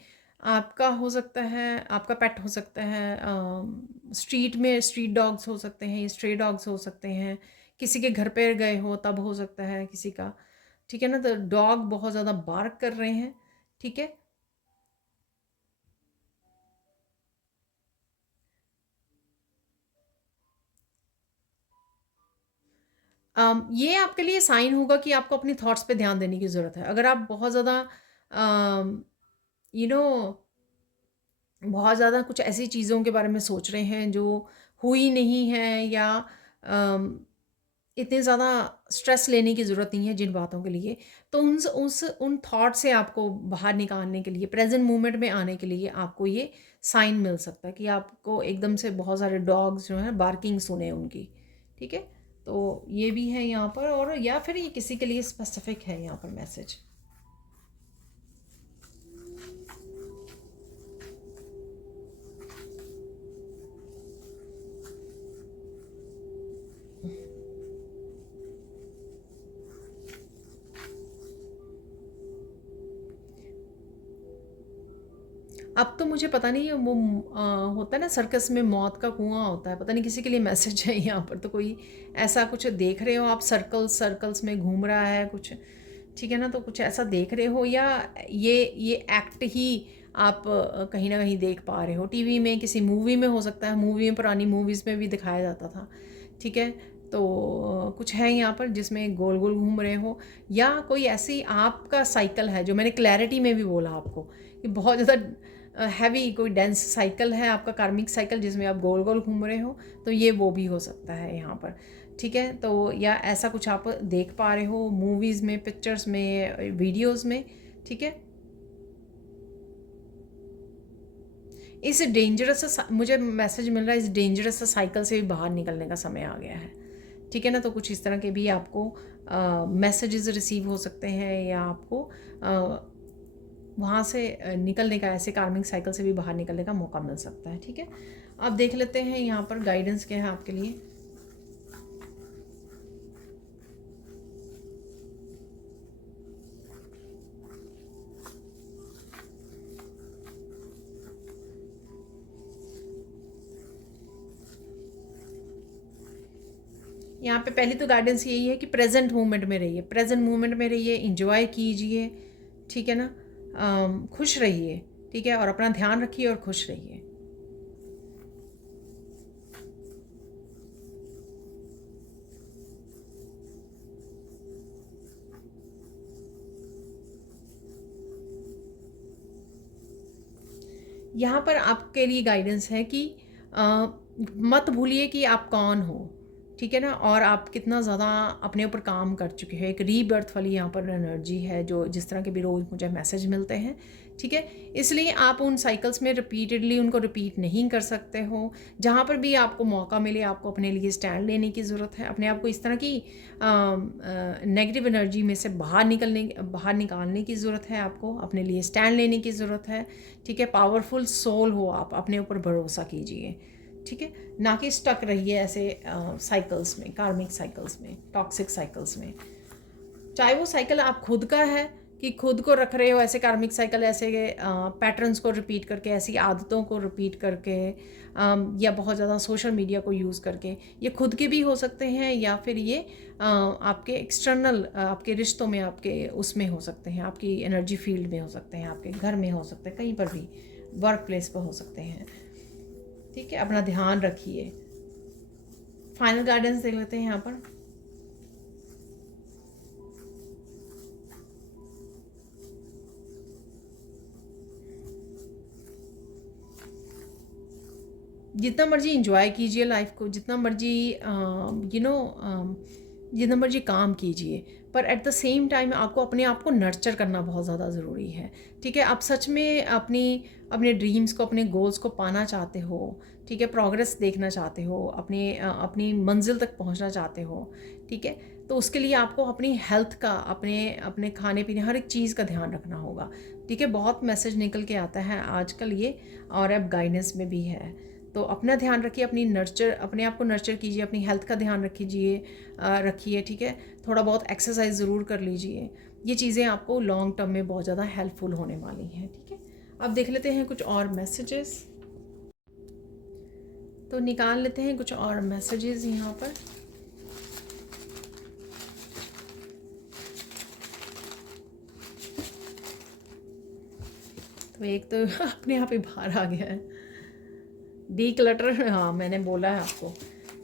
आपका हो सकता है, आपका पेट हो सकता है, स्ट्रीट में स्ट्रीट डॉग्स हो सकते हैं, स्ट्रे डॉग्स हो सकते हैं, किसी के घर पे गए हो तब हो सकता है किसी का, ठीक है ना। तो डॉग बहुत ज़्यादा बार्क कर रहे हैं, ठीक है। ये आपके लिए साइन होगा कि आपको अपनी थॉट्स पे ध्यान देने की ज़रूरत है। अगर आप बहुत ज़्यादा यू नो बहुत ज़्यादा कुछ ऐसी चीज़ों के बारे में सोच रहे हैं जो हुई नहीं है, या अम, इतने ज़्यादा स्ट्रेस लेने की ज़रूरत नहीं है जिन बातों के लिए, तो उन थॉट से आपको बाहर निकालने के लिए, प्रेजेंट मोमेंट में आने के लिए आपको ये साइन मिल सकता है कि आपको एकदम से बहुत सारे डॉग्स जो हैं बार्किंग सुने उनकी, ठीक है। तो ये भी है यहाँ पर, और या फिर ये किसी के लिए स्पेसिफिक है यहाँ पर मैसेज। अब तो मुझे पता नहीं है वो होता है ना सर्कस में मौत का कुआं होता है, पता नहीं किसी के लिए मैसेज है यहाँ पर। तो कोई ऐसा कुछ देख रहे हो आप, सर्कल्स सर्कल्स में घूम रहा है कुछ, ठीक है ना। तो कुछ ऐसा देख रहे हो, या ये एक्ट ही आप कहीं ना कहीं देख पा रहे हो टीवी में, किसी मूवी में हो सकता है। मूवी में, पुरानी मूवीज़ में भी दिखाया जाता था, ठीक है। तो कुछ है यहाँ पर जिसमें गोल गोल घूम रहे हो, या कोई ऐसी आपका साइकिल है जो मैंने क्लैरिटी में भी बोला आपको कि बहुत ज़्यादा हैवी कोई डेंस साइकिल है आपका, कार्मिक साइकिल, जिसमें आप गोल गोल घूम रहे हो। तो ये वो भी हो सकता है यहाँ पर, ठीक है। तो या ऐसा कुछ आप देख पा रहे हो मूवीज़ में, पिक्चर्स में, वीडियोस में, ठीक है। इस डेंजरस मुझे मैसेज मिल रहा है, इस डेंजरस साइकिल से भी बाहर निकलने का समय आ गया है, ठीक है ना। तो कुछ इस तरह के भी आपको मैसेजेस रिसीव हो सकते हैं, या आपको वहाँ से निकलने का, ऐसे कार्मिक साइकिल से भी बाहर निकलने का मौका मिल सकता है, ठीक है। अब देख लेते हैं यहाँ पर गाइडेंस क्या है आपके लिए। यहाँ पे पहली तो गाइडेंस यही है कि प्रेजेंट मोमेंट में रहिए, प्रेजेंट मोमेंट में रहिए, इंजॉय कीजिए, ठीक है ना। खुश रहिए, ठीक है, और अपना ध्यान रखिए और खुश रहिए। यहाँ पर आपके लिए गाइडेंस है कि मत भूलिए कि आप कौन हो, ठीक है ना, और आप कितना ज़्यादा अपने ऊपर काम कर चुके हैं। एक रीबर्थ वाली यहाँ पर एनर्जी है, जो जिस तरह के भी रोज़ मुझे मैसेज मिलते हैं, ठीक है। इसलिए आप उन साइकिल्स में रिपीटेडली उनको रिपीट नहीं कर सकते हो। जहाँ पर भी आपको मौका मिले, आपको अपने लिए स्टैंड लेने की ज़रूरत है। अपने आप को इस तरह की नेगेटिव एनर्जी में से बाहर निकालने की ज़रूरत है। आपको अपने लिए स्टैंड लेने की ज़रूरत है, ठीक है। पावरफुल सोल हो आप, अपने ऊपर भरोसा कीजिए, ठीक है। ना कि स्टक रहिए ऐसे साइकिल्स में, कार्मिक साइकिल्स में, टॉक्सिक साइकिल्स में। चाहे वो साइकिल आप खुद का है कि खुद को रख रहे हो ऐसे कार्मिक साइकिल, ऐसे पैटर्न्स को रिपीट करके, ऐसी आदतों को रिपीट करके, या बहुत ज़्यादा सोशल मीडिया को यूज़ करके। ये खुद के भी हो सकते हैं, या फिर ये आपके एक्सटर्नल, आपके रिश्तों में, आपके उसमें हो सकते हैं, आपकी एनर्जी फील्ड में हो सकते हैं, आपके घर में हो सकते हैं, कहीं पर भी, वर्क प्लेस पर हो सकते हैं, ठीक है। अपना ध्यान रखिए। फाइनल गाइडेंस देख लेते हैं यहाँ पर। जितना मर्जी इंजॉय कीजिए लाइफ को, जितना मर्जी जितना मर्जी काम कीजिए, पर एट द सेम टाइम आपको अपने आप को नर्चर करना बहुत ज़्यादा ज़रूरी है, ठीक है। आप सच में अपने ड्रीम्स को, अपने गोल्स को पाना चाहते हो, ठीक है, प्रोग्रेस देखना चाहते हो, अपनी मंजिल तक पहुंचना चाहते हो, ठीक है, तो उसके लिए आपको अपनी हेल्थ का, अपने अपने खाने पीने, हर एक चीज़ का ध्यान रखना होगा, ठीक है। बहुत मैसेज निकल के आता है आजकल ये, और अब गाइडेंस में भी है। तो अपना ध्यान रखिए, अपने आप को नर्चर कीजिए, अपनी हेल्थ का ध्यान रखिए, ठीक है। थोड़ा बहुत एक्सरसाइज ज़रूर कर लीजिए। ये चीज़ें आपको लॉन्ग टर्म में बहुत ज़्यादा हेल्पफुल होने वाली हैं, ठीक है। अब देख लेते हैं कुछ और मैसेजेस। तो निकाल लेते हैं कुछ और मैसेजेस यहाँ पर। तो एक तो अपने आप ही बाहर आ गया है, डी क्लटर। हाँ, मैंने बोला है आपको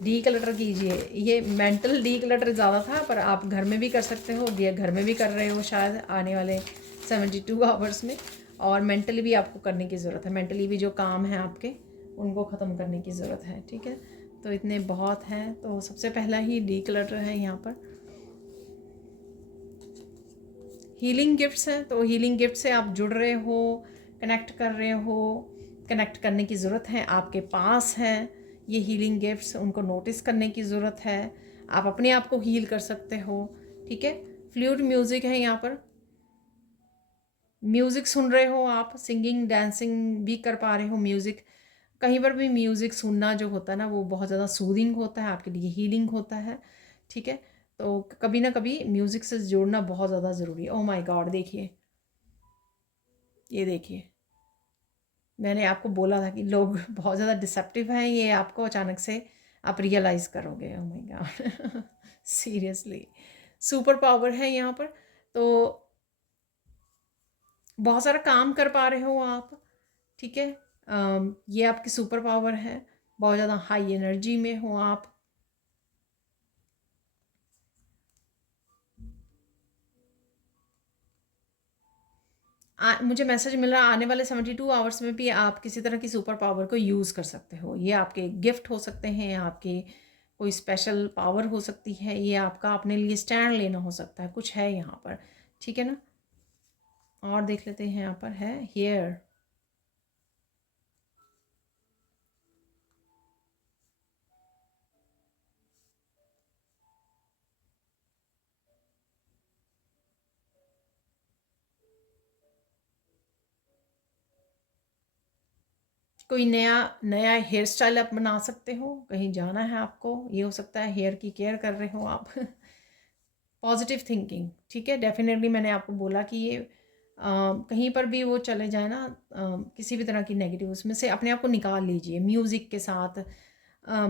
डी क्लटर कीजिए। ये मेंटल डी क्लटर ज़्यादा था, पर आप घर में भी कर सकते हो, ये घर में भी कर रहे हो शायद आने वाले 72 आवर्स में। और मेंटली भी आपको करने की ज़रूरत है, मेंटली भी जो काम है आपके, उनको ख़त्म करने की ज़रूरत है, ठीक है। तो इतने बहुत हैं। तो सबसे पहला ही डी क्लटर है यहाँ पर। हीलिंग गिफ्ट्स हैं, तो हीलिंग गिफ्ट से आप जुड़ रहे हो, कनेक्ट कर रहे हो, कनेक्ट करने की ज़रूरत है, आपके पास हैं ये हीलिंग गिफ्ट्स, उनको नोटिस करने की ज़रूरत है। आप अपने आप को हील कर सकते हो, ठीक है। फ्लूट म्यूज़िक है यहाँ पर, म्यूज़िक सुन रहे हो आप, सिंगिंग डांसिंग भी कर पा रहे हो। म्यूज़िक, कहीं पर भी म्यूज़िक सुनना जो होता है ना, वो बहुत ज़्यादा सूदिंग होता है, आपके लिए हीलिंग होता है, ठीक है। तो कभी ना कभी म्यूज़िक से जोड़ना बहुत ज़्यादा ज़रूरी है। ओह माय गॉड, देखिए, ये देखिए, मैंने आपको बोला था कि लोग बहुत ज़्यादा डिसेप्टिव हैं, ये आपको अचानक से आप रियलाइज़ करोगे। Oh my God, seriously super power है यहाँ पर। तो बहुत सारा काम कर पा रहे हो आप, ठीक है। ये आपकी सुपर पावर है। बहुत ज़्यादा हाई एनर्जी में हो आप। मुझे मैसेज मिल रहा है आने वाले 72 आवर्स में भी आप किसी तरह की सुपर पावर को यूज़ कर सकते हो। ये आपके गिफ्ट हो सकते हैं, आपके कोई स्पेशल पावर हो सकती है, ये आपका अपने लिए स्टैंड लेना हो सकता है, कुछ है यहाँ पर, ठीक है ना। और देख लेते हैं, यहाँ पर है हेयर। कोई नया नया हेयर स्टाइल आप बना सकते हो, कहीं जाना है आपको, ये हो सकता है हेयर की केयर कर रहे हो आप। पॉजिटिव थिंकिंग, ठीक है। डेफिनेटली मैंने आपको बोला कि ये कहीं पर भी वो चले जाए ना, किसी भी तरह की नेगेटिव, उसमें से अपने आप को निकाल लीजिए म्यूज़िक के साथ,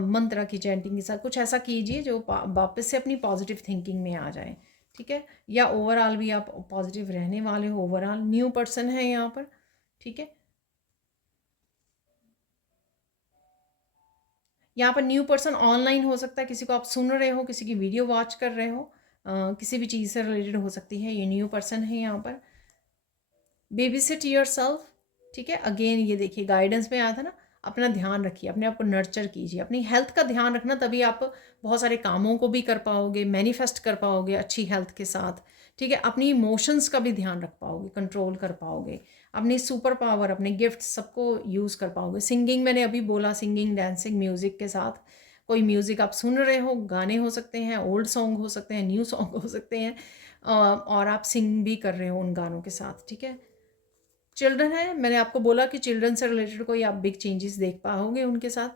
मंत्र की चैंटिंग के साथ, कुछ ऐसा कीजिए जो वापस से अपनी पॉजिटिव थिंकिंग में आ जाए, ठीक है। या ओवरऑल भी आप पॉजिटिव रहने वाले हो, ओवरऑल न्यू पर्सन है यहाँ पर, ठीक है। यहाँ पर न्यू पर्सन ऑनलाइन हो सकता है, किसी को आप सुन रहे हो, किसी की वीडियो वॉच कर रहे हो, किसी भी चीज़ से रिलेटेड हो सकती है, ये न्यू पर्सन है यहाँ पर। बेबी सिट योर सेल्फ, ठीक है। अगेन ये देखिए गाइडेंस में आया था ना, अपना ध्यान रखिए, अपने आप को नर्चर कीजिए, अपनी हेल्थ का ध्यान रखना, तभी आप बहुत सारे कामों को भी कर पाओगे, मैनिफेस्ट कर पाओगे अच्छी हेल्थ के साथ, ठीक है। अपनी इमोशंस का भी ध्यान रख पाओगे, कंट्रोल कर पाओगे, अपनी सुपर पावर, अपने गिफ्ट सबको यूज़ कर पाओगे। सिंगिंग मैंने अभी बोला, सिंगिंग, डांसिंग, म्यूज़िक के साथ कोई म्यूज़िक आप सुन रहे हो, गाने हो सकते हैं, ओल्ड सॉन्ग हो सकते हैं, न्यू सॉन्ग हो सकते हैं, और आप सिंग भी कर रहे हो उन गानों के साथ, ठीक है। चिल्ड्रन है, मैंने आपको बोला कि चिल्ड्रन से रिलेटेड कोई आप बिग चेंजेस देख पाओगे उनके साथ,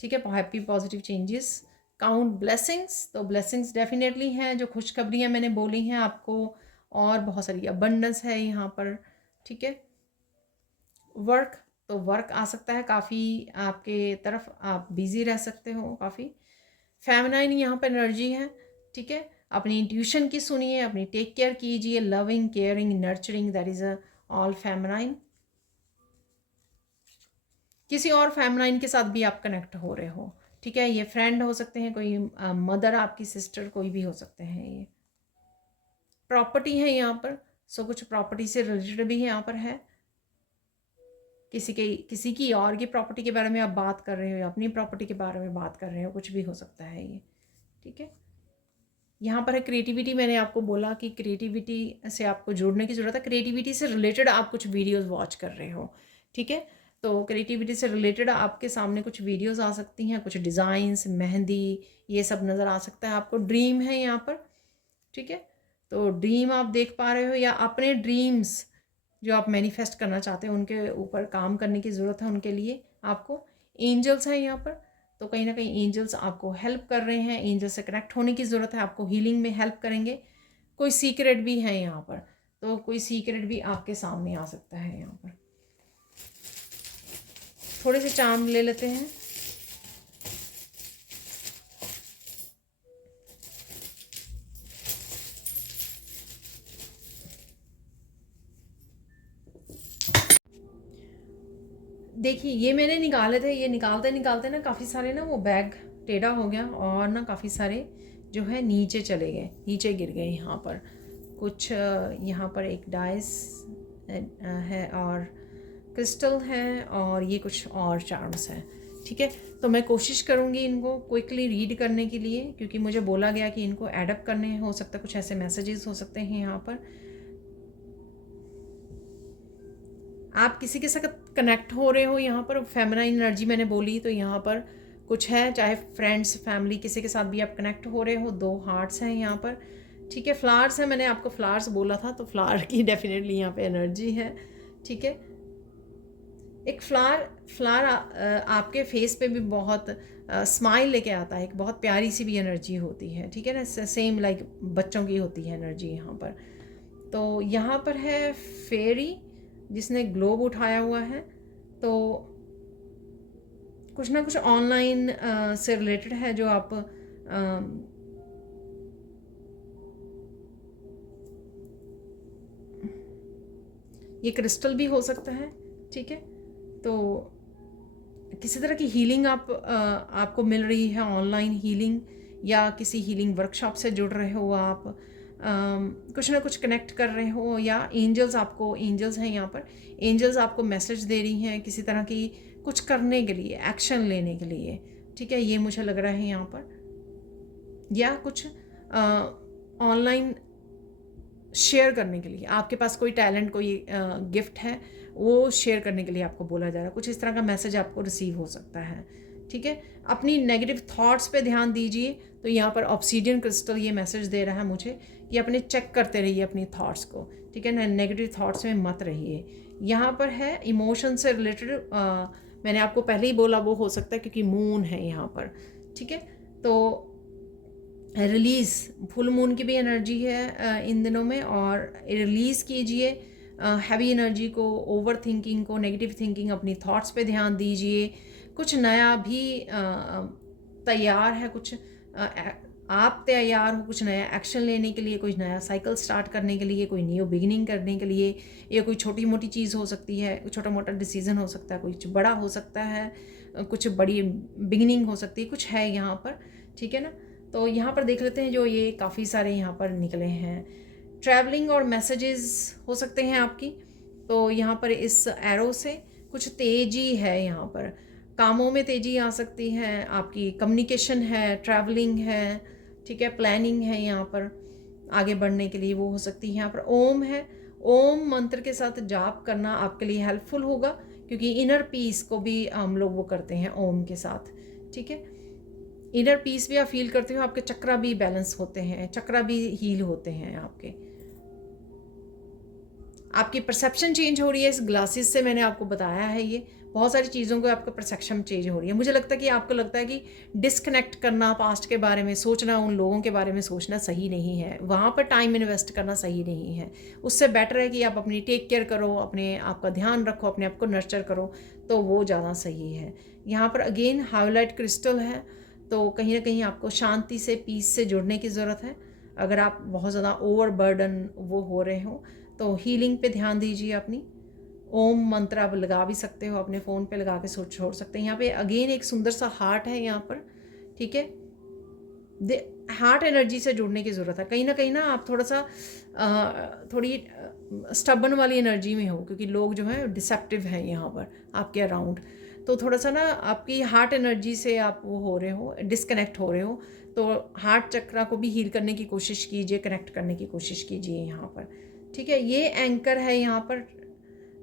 ठीक है, happy positive changes. Count blessings, तो ब्लेसिंग्स डेफिनेटली हैं, जो खुशखबरियाँ मैंने बोली हैं आपको, और बहुत सारी अबंडेंस है यहाँ पर, ठीक है। वर्क, तो वर्क आ सकता है काफ़ी आपके तरफ, आप बिजी रह सकते हो काफ़ी। फेमिनाइन यहाँ पर एनर्जी है, ठीक है। अपनी इंट्यूशन की सुनिए, अपनी टेक केयर कीजिए, loving, caring, nurturing, that is all feminine. किसी और फेमिनाइन के साथ भी आप कनेक्ट हो रहे हो, ठीक है। ये फ्रेंड हो सकते हैं, कोई मदर, आपकी सिस्टर, कोई भी हो सकते हैं ये। प्रॉपर्टी है यहाँ पर, सो कुछ प्रॉपर्टी से रिलेटेड भी यहाँ पर है, किसी की और की प्रॉपर्टी के बारे में आप बात कर रहे हो, या अपनी प्रॉपर्टी के बारे में बात कर रहे हो, कुछ भी हो सकता है ये, ठीक है। यहाँ पर है क्रिएटिविटी, मैंने आपको बोला कि क्रिएटिविटी से आपको जुड़ने की ज़रूरत है, क्रिएटिविटी से रिलेटेड आप कुछ वीडियोस वॉच कर रहे हो, ठीक है। तो क्रिएटिविटी से रिलेटेड आपके सामने कुछ वीडियोस आ सकती हैं, कुछ डिज़ाइंस, मेहंदी, ये सब नज़र आ सकता है आपको। ड्रीम है यहाँ पर, ठीक है। तो ड्रीम आप देख पा रहे हो, या अपने ड्रीम्स जो आप मैनिफेस्ट करना चाहते हो उनके ऊपर काम करने की ज़रूरत है उनके लिए आपको। एंजल्स हैं यहाँ पर, तो कहीं ना कहीं एंजल्स आपको हेल्प कर रहे हैं, एंजल से कनेक्ट होने की ज़रूरत है आपको, हीलिंग में हेल्प करेंगे। कोई सीक्रेट भी है यहाँ पर, तो कोई सीक्रेट भी आपके सामने आ सकता है यहाँ पर। थोड़े से चार्म ले लेते हैं। देखिए ये मैंने निकाले थे, ये निकालते निकालते ना काफ़ी सारे ना वो बैग टेढ़ा हो गया, और ना काफ़ी सारे जो है नीचे चले गए, नीचे गिर गए। यहाँ पर कुछ यहाँ पर एक डाइस है, और क्रिस्टल है, और ये कुछ और चार्म्स हैं, ठीक है। तो मैं कोशिश करूँगी इनको क्विकली रीड करने के लिए, क्योंकि मुझे बोला गया कि इनको एडअप करने हो सकता है, कुछ ऐसे मैसेजेस हो सकते हैं यहाँ पर। आप किसी के साथ कनेक्ट हो रहे हो, यहाँ पर फेमिनाइन एनर्जी मैंने बोली, तो यहाँ पर कुछ है, चाहे फ्रेंड्स, फैमिली, किसी के साथ भी आप कनेक्ट हो रहे हो। 2 हार्ट्स हैं यहाँ पर, ठीक है। फ्लावर्स है, मैंने आपको फ्लावर्स बोला था, तो फ्लावर की डेफिनेटली यहाँ पे एनर्जी है, ठीक है। एक फ्लावर आपके फेस पे भी बहुत स्माइल लेके आता है, एक बहुत प्यारी सी भी एनर्जी होती है, ठीक है ना, सेम लाइक बच्चों की होती है एनर्जी यहाँ पर। तो यहाँ पर है फेरी, जिसने ग्लोब उठाया हुआ है, तो कुछ ना कुछ ऑनलाइन से रिलेटेड है, जो आप ये क्रिस्टल भी हो सकता है, ठीक है। तो किसी तरह की हीलिंग आपको मिल रही है, ऑनलाइन हीलिंग, या किसी हीलिंग वर्कशॉप से जुड़ रहे हो आप, कुछ ना कुछ कनेक्ट कर रहे हो, या एंजल्स हैं यहाँ पर, एंजल्स आपको मैसेज दे रही हैं किसी तरह की कुछ करने के लिए, एक्शन लेने के लिए, ठीक है। ये मुझे लग रहा है यहाँ पर, या कुछ ऑनलाइन शेयर करने के लिए, आपके पास कोई टैलेंट, कोई गिफ्ट है, वो शेयर करने के लिए आपको बोला जा रहा है, कुछ इस तरह का मैसेज आपको रिसीव हो सकता है, ठीक है। अपनी नेगेटिव थॉट्स पे ध्यान दीजिए, तो यहाँ पर ऑब्सीडियन क्रिस्टल ये मैसेज दे रहा है मुझे कि अपने चेक करते रहिए अपनी थॉट्स को, ठीक है ना, नेगेटिव थॉट्स में मत रहिए। यहाँ पर है इमोशन से रिलेटेड, मैंने आपको पहले ही बोला वो हो सकता है क्योंकि मून है यहाँ पर, ठीक है। तो रिलीज़, फुल मून की भी एनर्जी है इन दिनों में, और रिलीज़ कीजिए हैवी एनर्जी को, ओवर थिंकिंग को, नेगेटिव थिंकिंग, अपनी थॉट्स पे ध्यान दीजिए। कुछ नया भी तैयार है, कुछ आप तैयार हो कुछ नया एक्शन लेने के लिए, कोई नया साइकिल स्टार्ट करने के लिए, कोई न्यू बिगिनिंग करने के लिए, या कोई छोटी मोटी चीज़ हो सकती है, छोटा मोटा डिसीजन हो सकता है, कुछ बड़ा हो सकता है, कुछ बड़ी बिगिनिंग हो सकती है, कुछ है यहाँ पर, ठीक है ना। तो यहाँ पर देख लेते हैं, जो ये काफ़ी सारे यहाँ पर निकले हैं, ट्रैवलिंग और मैसेजेस हो सकते हैं आपकी। तो यहाँ पर इस एरो से कुछ तेज़ी है यहाँ पर, कामों में तेज़ी आ सकती है, आपकी कम्युनिकेशन है, ट्रैवलिंग है, ठीक है, प्लानिंग है यहाँ पर आगे बढ़ने के लिए, वो हो सकती है। यहाँ पर ओम है, ओम मंत्र के साथ जाप करना आपके लिए हेल्पफुल होगा, क्योंकि इनर पीस को भी हम लोग वो करते हैं ओम के साथ, ठीक है। इनर पीस भी आप फील करते हो, आपके चक्रा भी बैलेंस होते हैं, चक्रा भी हील होते हैं आपके। आपकी परसेप्शन चेंज हो रही है इस ग्लासेस से, मैंने आपको बताया है ये बहुत सारी चीज़ों को आपका परसेप्शन चेंज हो रही है। मुझे लगता है कि आपको लगता है कि डिस्कनेक्ट करना, पास्ट के बारे में सोचना, उन लोगों के बारे में सोचना सही नहीं है, वहाँ पर टाइम इन्वेस्ट करना सही नहीं है। उससे बेटर है कि आप अपनी टेक केयर करो, अपने आप का ध्यान रखो, अपने आप को नर्चर करो, तो वो ज़्यादा सही है। यहाँ पर अगेन हाइलाइट क्रिस्टल है, तो कहीं ना कहीं आपको शांति से, पीस से जुड़ने की ज़रूरत है। अगर आप बहुत ज़्यादा ओवर बर्डन वो हो रहे हो तो हीलिंग पे ध्यान दीजिए अपनी। ओम मंत्र आप लगा भी सकते हो, अपने फ़ोन पे लगा के सोच छोड़ सकते हैं। यहाँ पे अगेन एक सुंदर सा हार्ट है यहाँ पर, ठीक है। हार्ट एनर्जी से जुड़ने की ज़रूरत है। कहीं ना आप थोड़ा सा थोड़ी स्टबन वाली एनर्जी में हो, क्योंकि लोग जो हैं डिसेप्टिव हैं यहाँ पर आपके अराउंड, तो थोड़ा सा ना आपकी हार्ट एनर्जी से आप वो हो रहे हो, डिस्कनेक्ट हो रहे हो, तो हार्ट चक्रा को भी हील करने की कोशिश कीजिए, कनेक्ट करने की कोशिश कीजिए यहाँ पर, ठीक है। ये एंकर है यहाँ पर,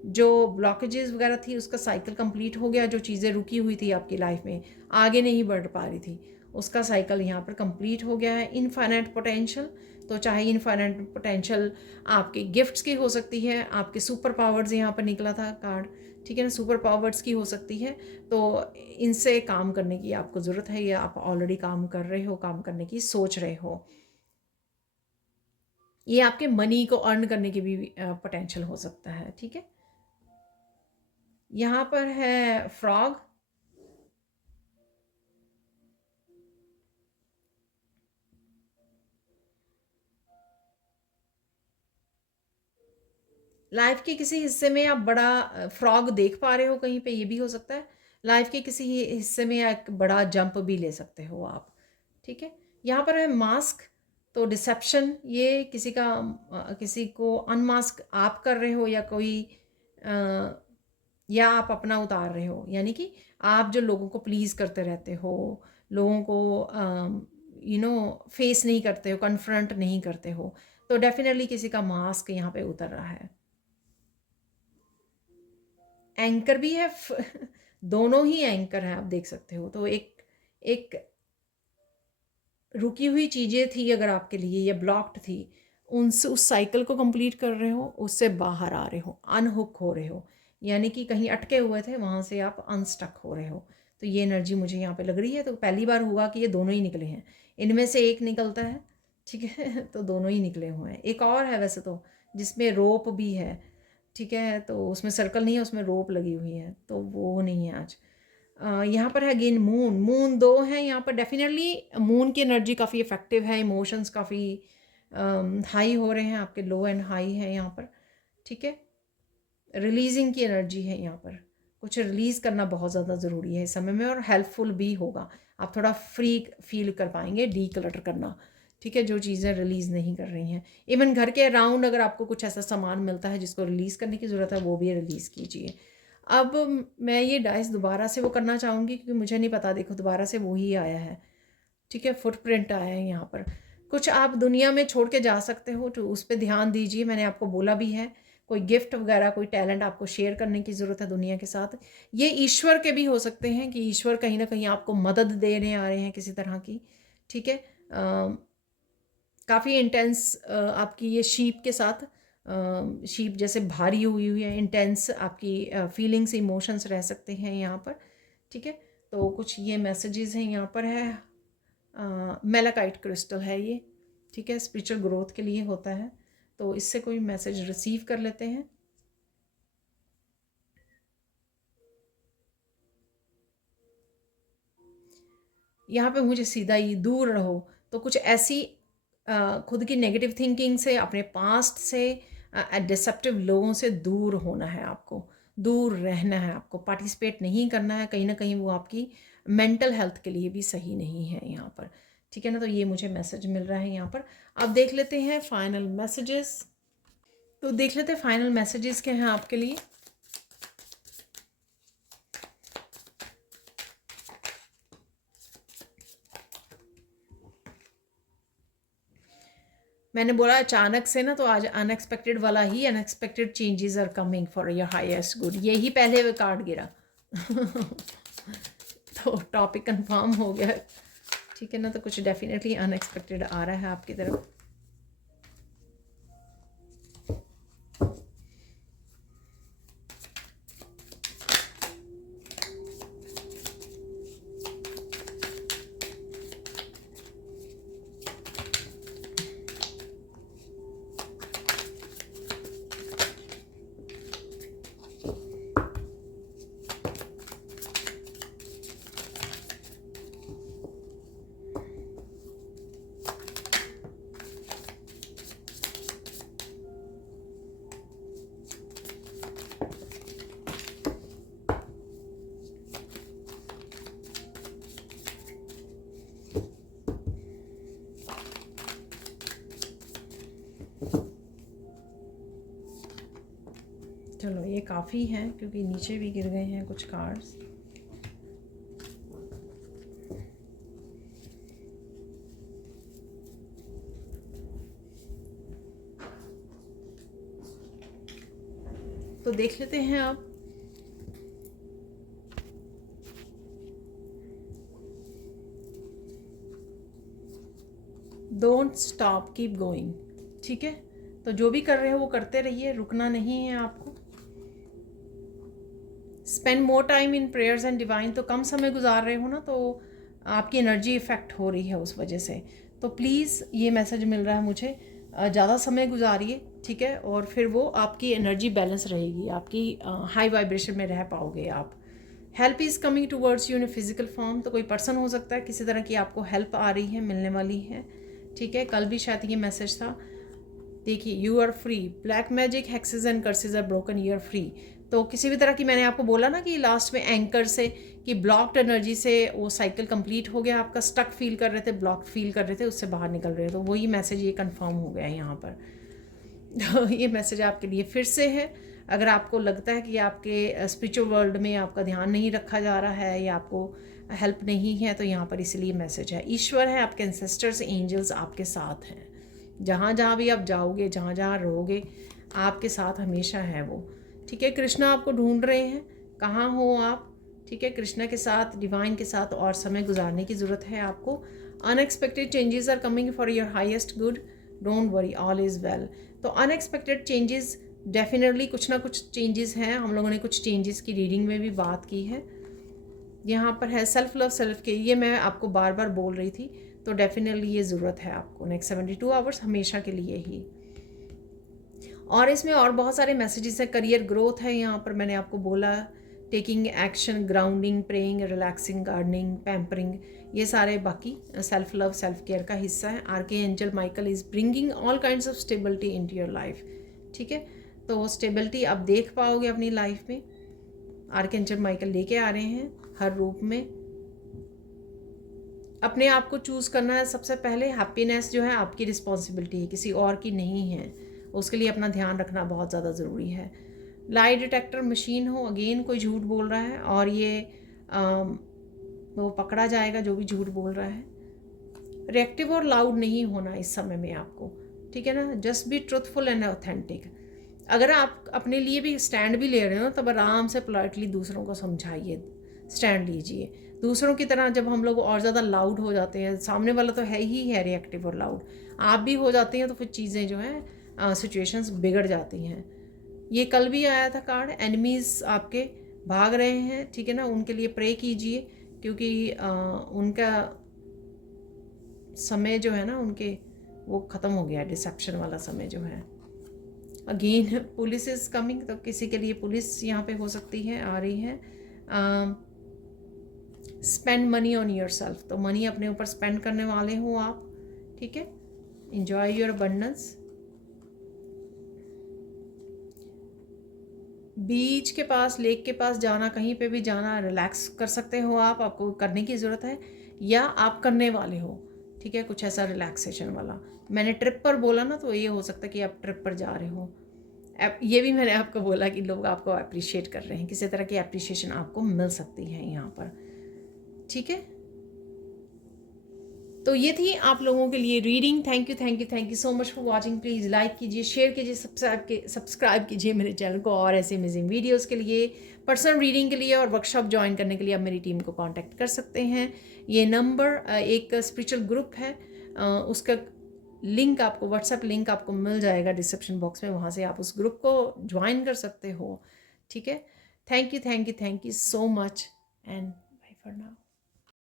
जो ब्लॉकेजेस वगैरह थी उसका साइकिल कंप्लीट हो गया, जो चीज़ें रुकी हुई थी आपकी लाइफ में, आगे नहीं बढ़ पा रही थी, उसका साइकिल यहाँ पर कंप्लीट हो गया है। इनफाइनाइट पोटेंशियल, तो चाहे इनफाइनाइट पोटेंशियल आपके गिफ्ट्स की हो सकती है, आपके सुपर पावर्स यहाँ पर निकला था कार्ड, ठीक है ना, सुपर पावर्स की हो सकती है, तो इनसे काम करने की आपको ज़रूरत है, या आप ऑलरेडी काम कर रहे हो, काम करने की सोच रहे हो। ये आपके मनी को अर्न करने की भी पोटेंशियल हो सकता है, ठीक है। यहाँ पर है फ्रॉग, लाइफ के किसी हिस्से में आप बड़ा फ्रॉग देख पा रहे हो कहीं पे, ये भी हो सकता है। लाइफ के किसी हिस्से में एक बड़ा जंप भी ले सकते हो आप, ठीक है। यहाँ पर है मास्क, तो डिसेप्शन, ये किसी का किसी को अनमास्क आप कर रहे हो, या कोई या आप अपना उतार रहे हो, यानी कि आप जो लोगों को प्लीज़ करते रहते हो, लोगों को फेस नहीं करते हो, कन्फ्रंट नहीं करते हो, तो डेफिनेटली किसी का मास्क यहाँ पे उतर रहा है। एंकर भी है दोनों ही एंकर हैं, आप देख सकते हो। तो एक एक रुकी हुई चीज़ें थी अगर आपके लिए, या ब्लॉक्ड थी, उनसे उस साइकिल को कंप्लीट कर रहे हो, उससे बाहर आ रहे हो, अनहुक हो रहे हो, यानी कि कहीं अटके हुए थे वहाँ से आप अनस्टक हो रहे हो। तो ये एनर्जी मुझे यहाँ पे लग रही है। तो पहली बार हुआ कि ये दोनों ही निकले हैं, इनमें से एक निकलता है, ठीक है तो दोनों ही निकले हुए हैं। एक और है वैसे तो, जिसमें रोप भी है, ठीक है, तो उसमें सर्कल नहीं है, उसमें रोप लगी हुई है, तो वो नहीं है आज। यहाँ पर है अगेन मून, मून दो हैं यहाँ पर। डेफिनेटली मून की एनर्जी काफ़ी इफेक्टिव है, इमोशंस काफ़ी हाई हो रहे हैं आपके, लो एंड हाई है यहाँ पर, ठीक है। रिलीजिंग की एनर्जी है यहाँ पर, कुछ रिलीज़ करना बहुत ज़्यादा ज़रूरी है इस समय में, और हेल्पफुल भी होगा। आप थोड़ा फ्री फील कर पाएंगे डी क्लटर करना, ठीक है, जो चीज़ें रिलीज़ नहीं कर रही हैं। इवन घर के अराउंड अगर आपको कुछ ऐसा सामान मिलता है जिसको रिलीज़ करने की ज़रूरत है, वो भी रिलीज़ कीजिए। अब मैं ये डाइस दोबारा से वो करना चाहूँगी, क्योंकि मुझे नहीं पता, देखो दोबारा से वही आया है, ठीक है, फुटप्रिंट आया है यहाँ पर। कुछ आप दुनिया में छोड़ के जा सकते हो, तो उस पर ध्यान दीजिए, मैंने आपको बोला भी है। कोई गिफ्ट वगैरह, कोई टैलेंट आपको शेयर करने की ज़रूरत है दुनिया के साथ। ये ईश्वर के भी हो सकते हैं, कि ईश्वर कहीं ना कहीं आपको मदद देने आ रहे हैं किसी तरह की, ठीक है। काफ़ी इंटेंस आपकी ये शीप के साथ, शीप जैसे भारी हुई हुई है, इंटेंस आपकी फीलिंग्स, इमोशंस रह सकते हैं यहाँ पर, ठीक है। तो कुछ ये मैसेजेस हैं यहाँ पर है। मेलाकाइट क्रिस्टल है ये, ठीक है, स्पिरिचुअल ग्रोथ के लिए होता है, तो इससे कोई मैसेज रिसीव कर लेते हैं। यहाँ पे मुझे सीधा ही दूर रहो, तो कुछ ऐसी खुद की नेगेटिव थिंकिंग से, अपने पास्ट से, डिसेप्टिव लोगों से दूर होना है आपको, दूर रहना है आपको, पार्टिसिपेट नहीं करना है। कहीं ना कहीं वो आपकी मेंटल हेल्थ के लिए भी सही नहीं है यहाँ पर, ठीक है ना। तो ये मुझे मैसेज मिल रहा है यहाँ पर। अब देख लेते हैं फाइनल मैसेजेस, तो देख लेते हैं फाइनल मैसेजेस क्या हैं आपके लिए। मैंने बोला अचानक से ना, तो आज अनएक्सपेक्टेड वाला ही, unexpected changes are coming for your highest good, यही पहले वो कार्ड गिरा। तो टॉपिक कंफर्म हो गया, ठीक है ना। तो कुछ डेफिनेटली अनएक्सपेक्टेड आ रहा है आपकी तरफ। चलो ये काफ़ी है, क्योंकि नीचे भी गिर गए हैं कुछ कार्ड्स। तो देख लेते हैं आप। डोंट स्टॉप, कीप गोइंग, ठीक है। तो जो भी कर रहे हो वो करते रहिए, रुकना नहीं है आपको। Spend more time in prayers and divine, तो कम समय गुजार रहे हो ना, तो आपकी एनर्जी इफ़ेक्ट हो रही है उस वजह से। तो प्लीज़ ये मैसेज मिल रहा है मुझे, ज़्यादा समय गुजारिए, ठीक है। और फिर वो आपकी एनर्जी बैलेंस रहेगी, आपकी हाई वाइब्रेशन में रह पाओगे आप। Help is coming towards you in physical form, तो कोई पर्सन हो सकता है, किसी तरह की आपको हेल्प आ रही है, मिलने वाली है, ठीक है। कल भी शायद ये मैसेज था। देखिए, you are free, black magic, hexes and curses are broken, you are free. तो किसी भी तरह की, मैंने आपको बोला ना कि लास्ट में एंकर से, कि ब्लॉक्ड एनर्जी से वो साइकिल कंप्लीट हो गया आपका, स्टक फील कर रहे थे, ब्लॉक्ड फील कर रहे थे, उससे बाहर निकल रहे थे। तो वही मैसेज ये कंफर्म हो गया है यहाँ पर। तो ये मैसेज आपके लिए फिर से है। अगर आपको लगता है कि आपके स्पिरिचुअल वर्ल्ड में आपका ध्यान नहीं रखा जा रहा है या आपको हेल्प नहीं है, तो यहाँ पर इसलिए मैसेज है। ईश्वर है, आपके एंसेस्टर्स, एंजल्स आपके साथ हैं। जहाँ जहाँ भी आप जाओगे, जहाँ जहाँ रहोगे, आपके साथ हमेशा है वो, ठीक है। कृष्णा आपको ढूंढ रहे हैं, कहाँ हो आप, ठीक है। कृष्णा के साथ, डिवाइन के साथ और समय गुजारने की ज़रूरत है आपको। Unexpected changes are coming for your highest good, don't worry, all is well. तो अनएक्सपेक्टेड चेंजेस, डेफिनेटली कुछ ना कुछ चेंजेस हैं। हम लोगों ने कुछ चेंजेस की रीडिंग में भी बात की है। यहाँ पर है सेल्फ लव, सेल्फ केयर, ये मैं आपको बार बार बोल रही थी। तो डेफिनेटली ये ज़रूरत है आपको नेक्स्ट 72 आवर्स, हमेशा के लिए ही। और इसमें और बहुत सारे मैसेजेस हैं। करियर ग्रोथ है यहाँ पर, मैंने आपको बोला, taking action, grounding, praying, relaxing, gardening, pampering, ये सारे बाकी सेल्फ लव, सेल्फ केयर का हिस्सा है। Archangel Michael is bringing all kinds of stability into your life, ठीक है। तो स्टेबिलिटी आप देख पाओगे अपनी लाइफ में, आर्के एंजल माइकल लेके आ रहे हैं हर रूप में। अपने आप को चूज़ करना है सबसे पहले। हैप्पीनेस जो है आपकी रिस्पॉन्सिबिलिटी है, किसी और की नहीं है। उसके लिए अपना ध्यान रखना बहुत ज़्यादा ज़रूरी है। लाई डिटेक्टर मशीन हो, अगेन कोई झूठ बोल रहा है और ये वो पकड़ा जाएगा जो भी झूठ बोल रहा है। रिएक्टिव और लाउड नहीं होना इस समय में आपको, ठीक है ना। Just be truthful and authentic. अगर आप अपने लिए भी स्टैंड भी ले रहे हो, तब आराम से पोलाइटली दूसरों को समझाइए, स्टैंड लीजिए। दूसरों की तरह जब हम लोग और ज़्यादा लाउड हो जाते हैं, सामने वाला तो है ही है रिएक्टिव और लाउड, आप भी हो जाते हैं, तो फिर चीज़ें जो हैं, सिचुएशंस बिगड़ जाती हैं। ये कल भी आया था कार्ड, एनिमीज़ आपके भाग रहे हैं, ठीक है ना। उनके लिए प्रे कीजिए, क्योंकि उनका समय जो है ना, उनके वो ख़त्म हो गया, डिसेप्शन वाला समय जो है। अगेन पुलिस इज़ कमिंग, तो किसी के लिए पुलिस यहाँ पे हो सकती है, आ रही है। Spend money on your self, तो मनी अपने ऊपर स्पेंड करने वाले हो आप, ठीक है। Enjoy your abundance. बीच के पास, लेक के पास जाना, कहीं पे भी जाना, रिलैक्स कर सकते हो आप, आपको करने की ज़रूरत है या आप करने वाले हो, ठीक है। कुछ ऐसा रिलैक्सेशन वाला, मैंने ट्रिप पर बोला ना, तो ये हो सकता है कि आप ट्रिप पर जा रहे हो। ये भी मैंने आपको बोला कि लोग आपको अप्रिशिएट कर रहे हैं, किसी तरह की अप्रिशिएशन आपको मिल सकती है यहाँ पर, ठीक है। तो ये थी आप लोगों के लिए reading. Thank you so much for watching. Please like कीजिए, शेयर कीजिए, सब्सक्राइब कीजिए मेरे चैनल को और ऐसे अमेजिंग वीडियोस के लिए, पर्सनल रीडिंग के लिए और वर्कशॉप ज्वाइन करने के लिए आप मेरी टीम को कांटेक्ट कर सकते हैं। ये नंबर एक स्पिरिचुअल ग्रुप है, उसका लिंक आपको, व्हाट्सएप लिंक आपको मिल जाएगा डिस्क्रिप्शन बॉक्स में, वहाँ से आप उस ग्रुप को ज्वाइन कर सकते हो। ठीक है, thank you so much and bye for now.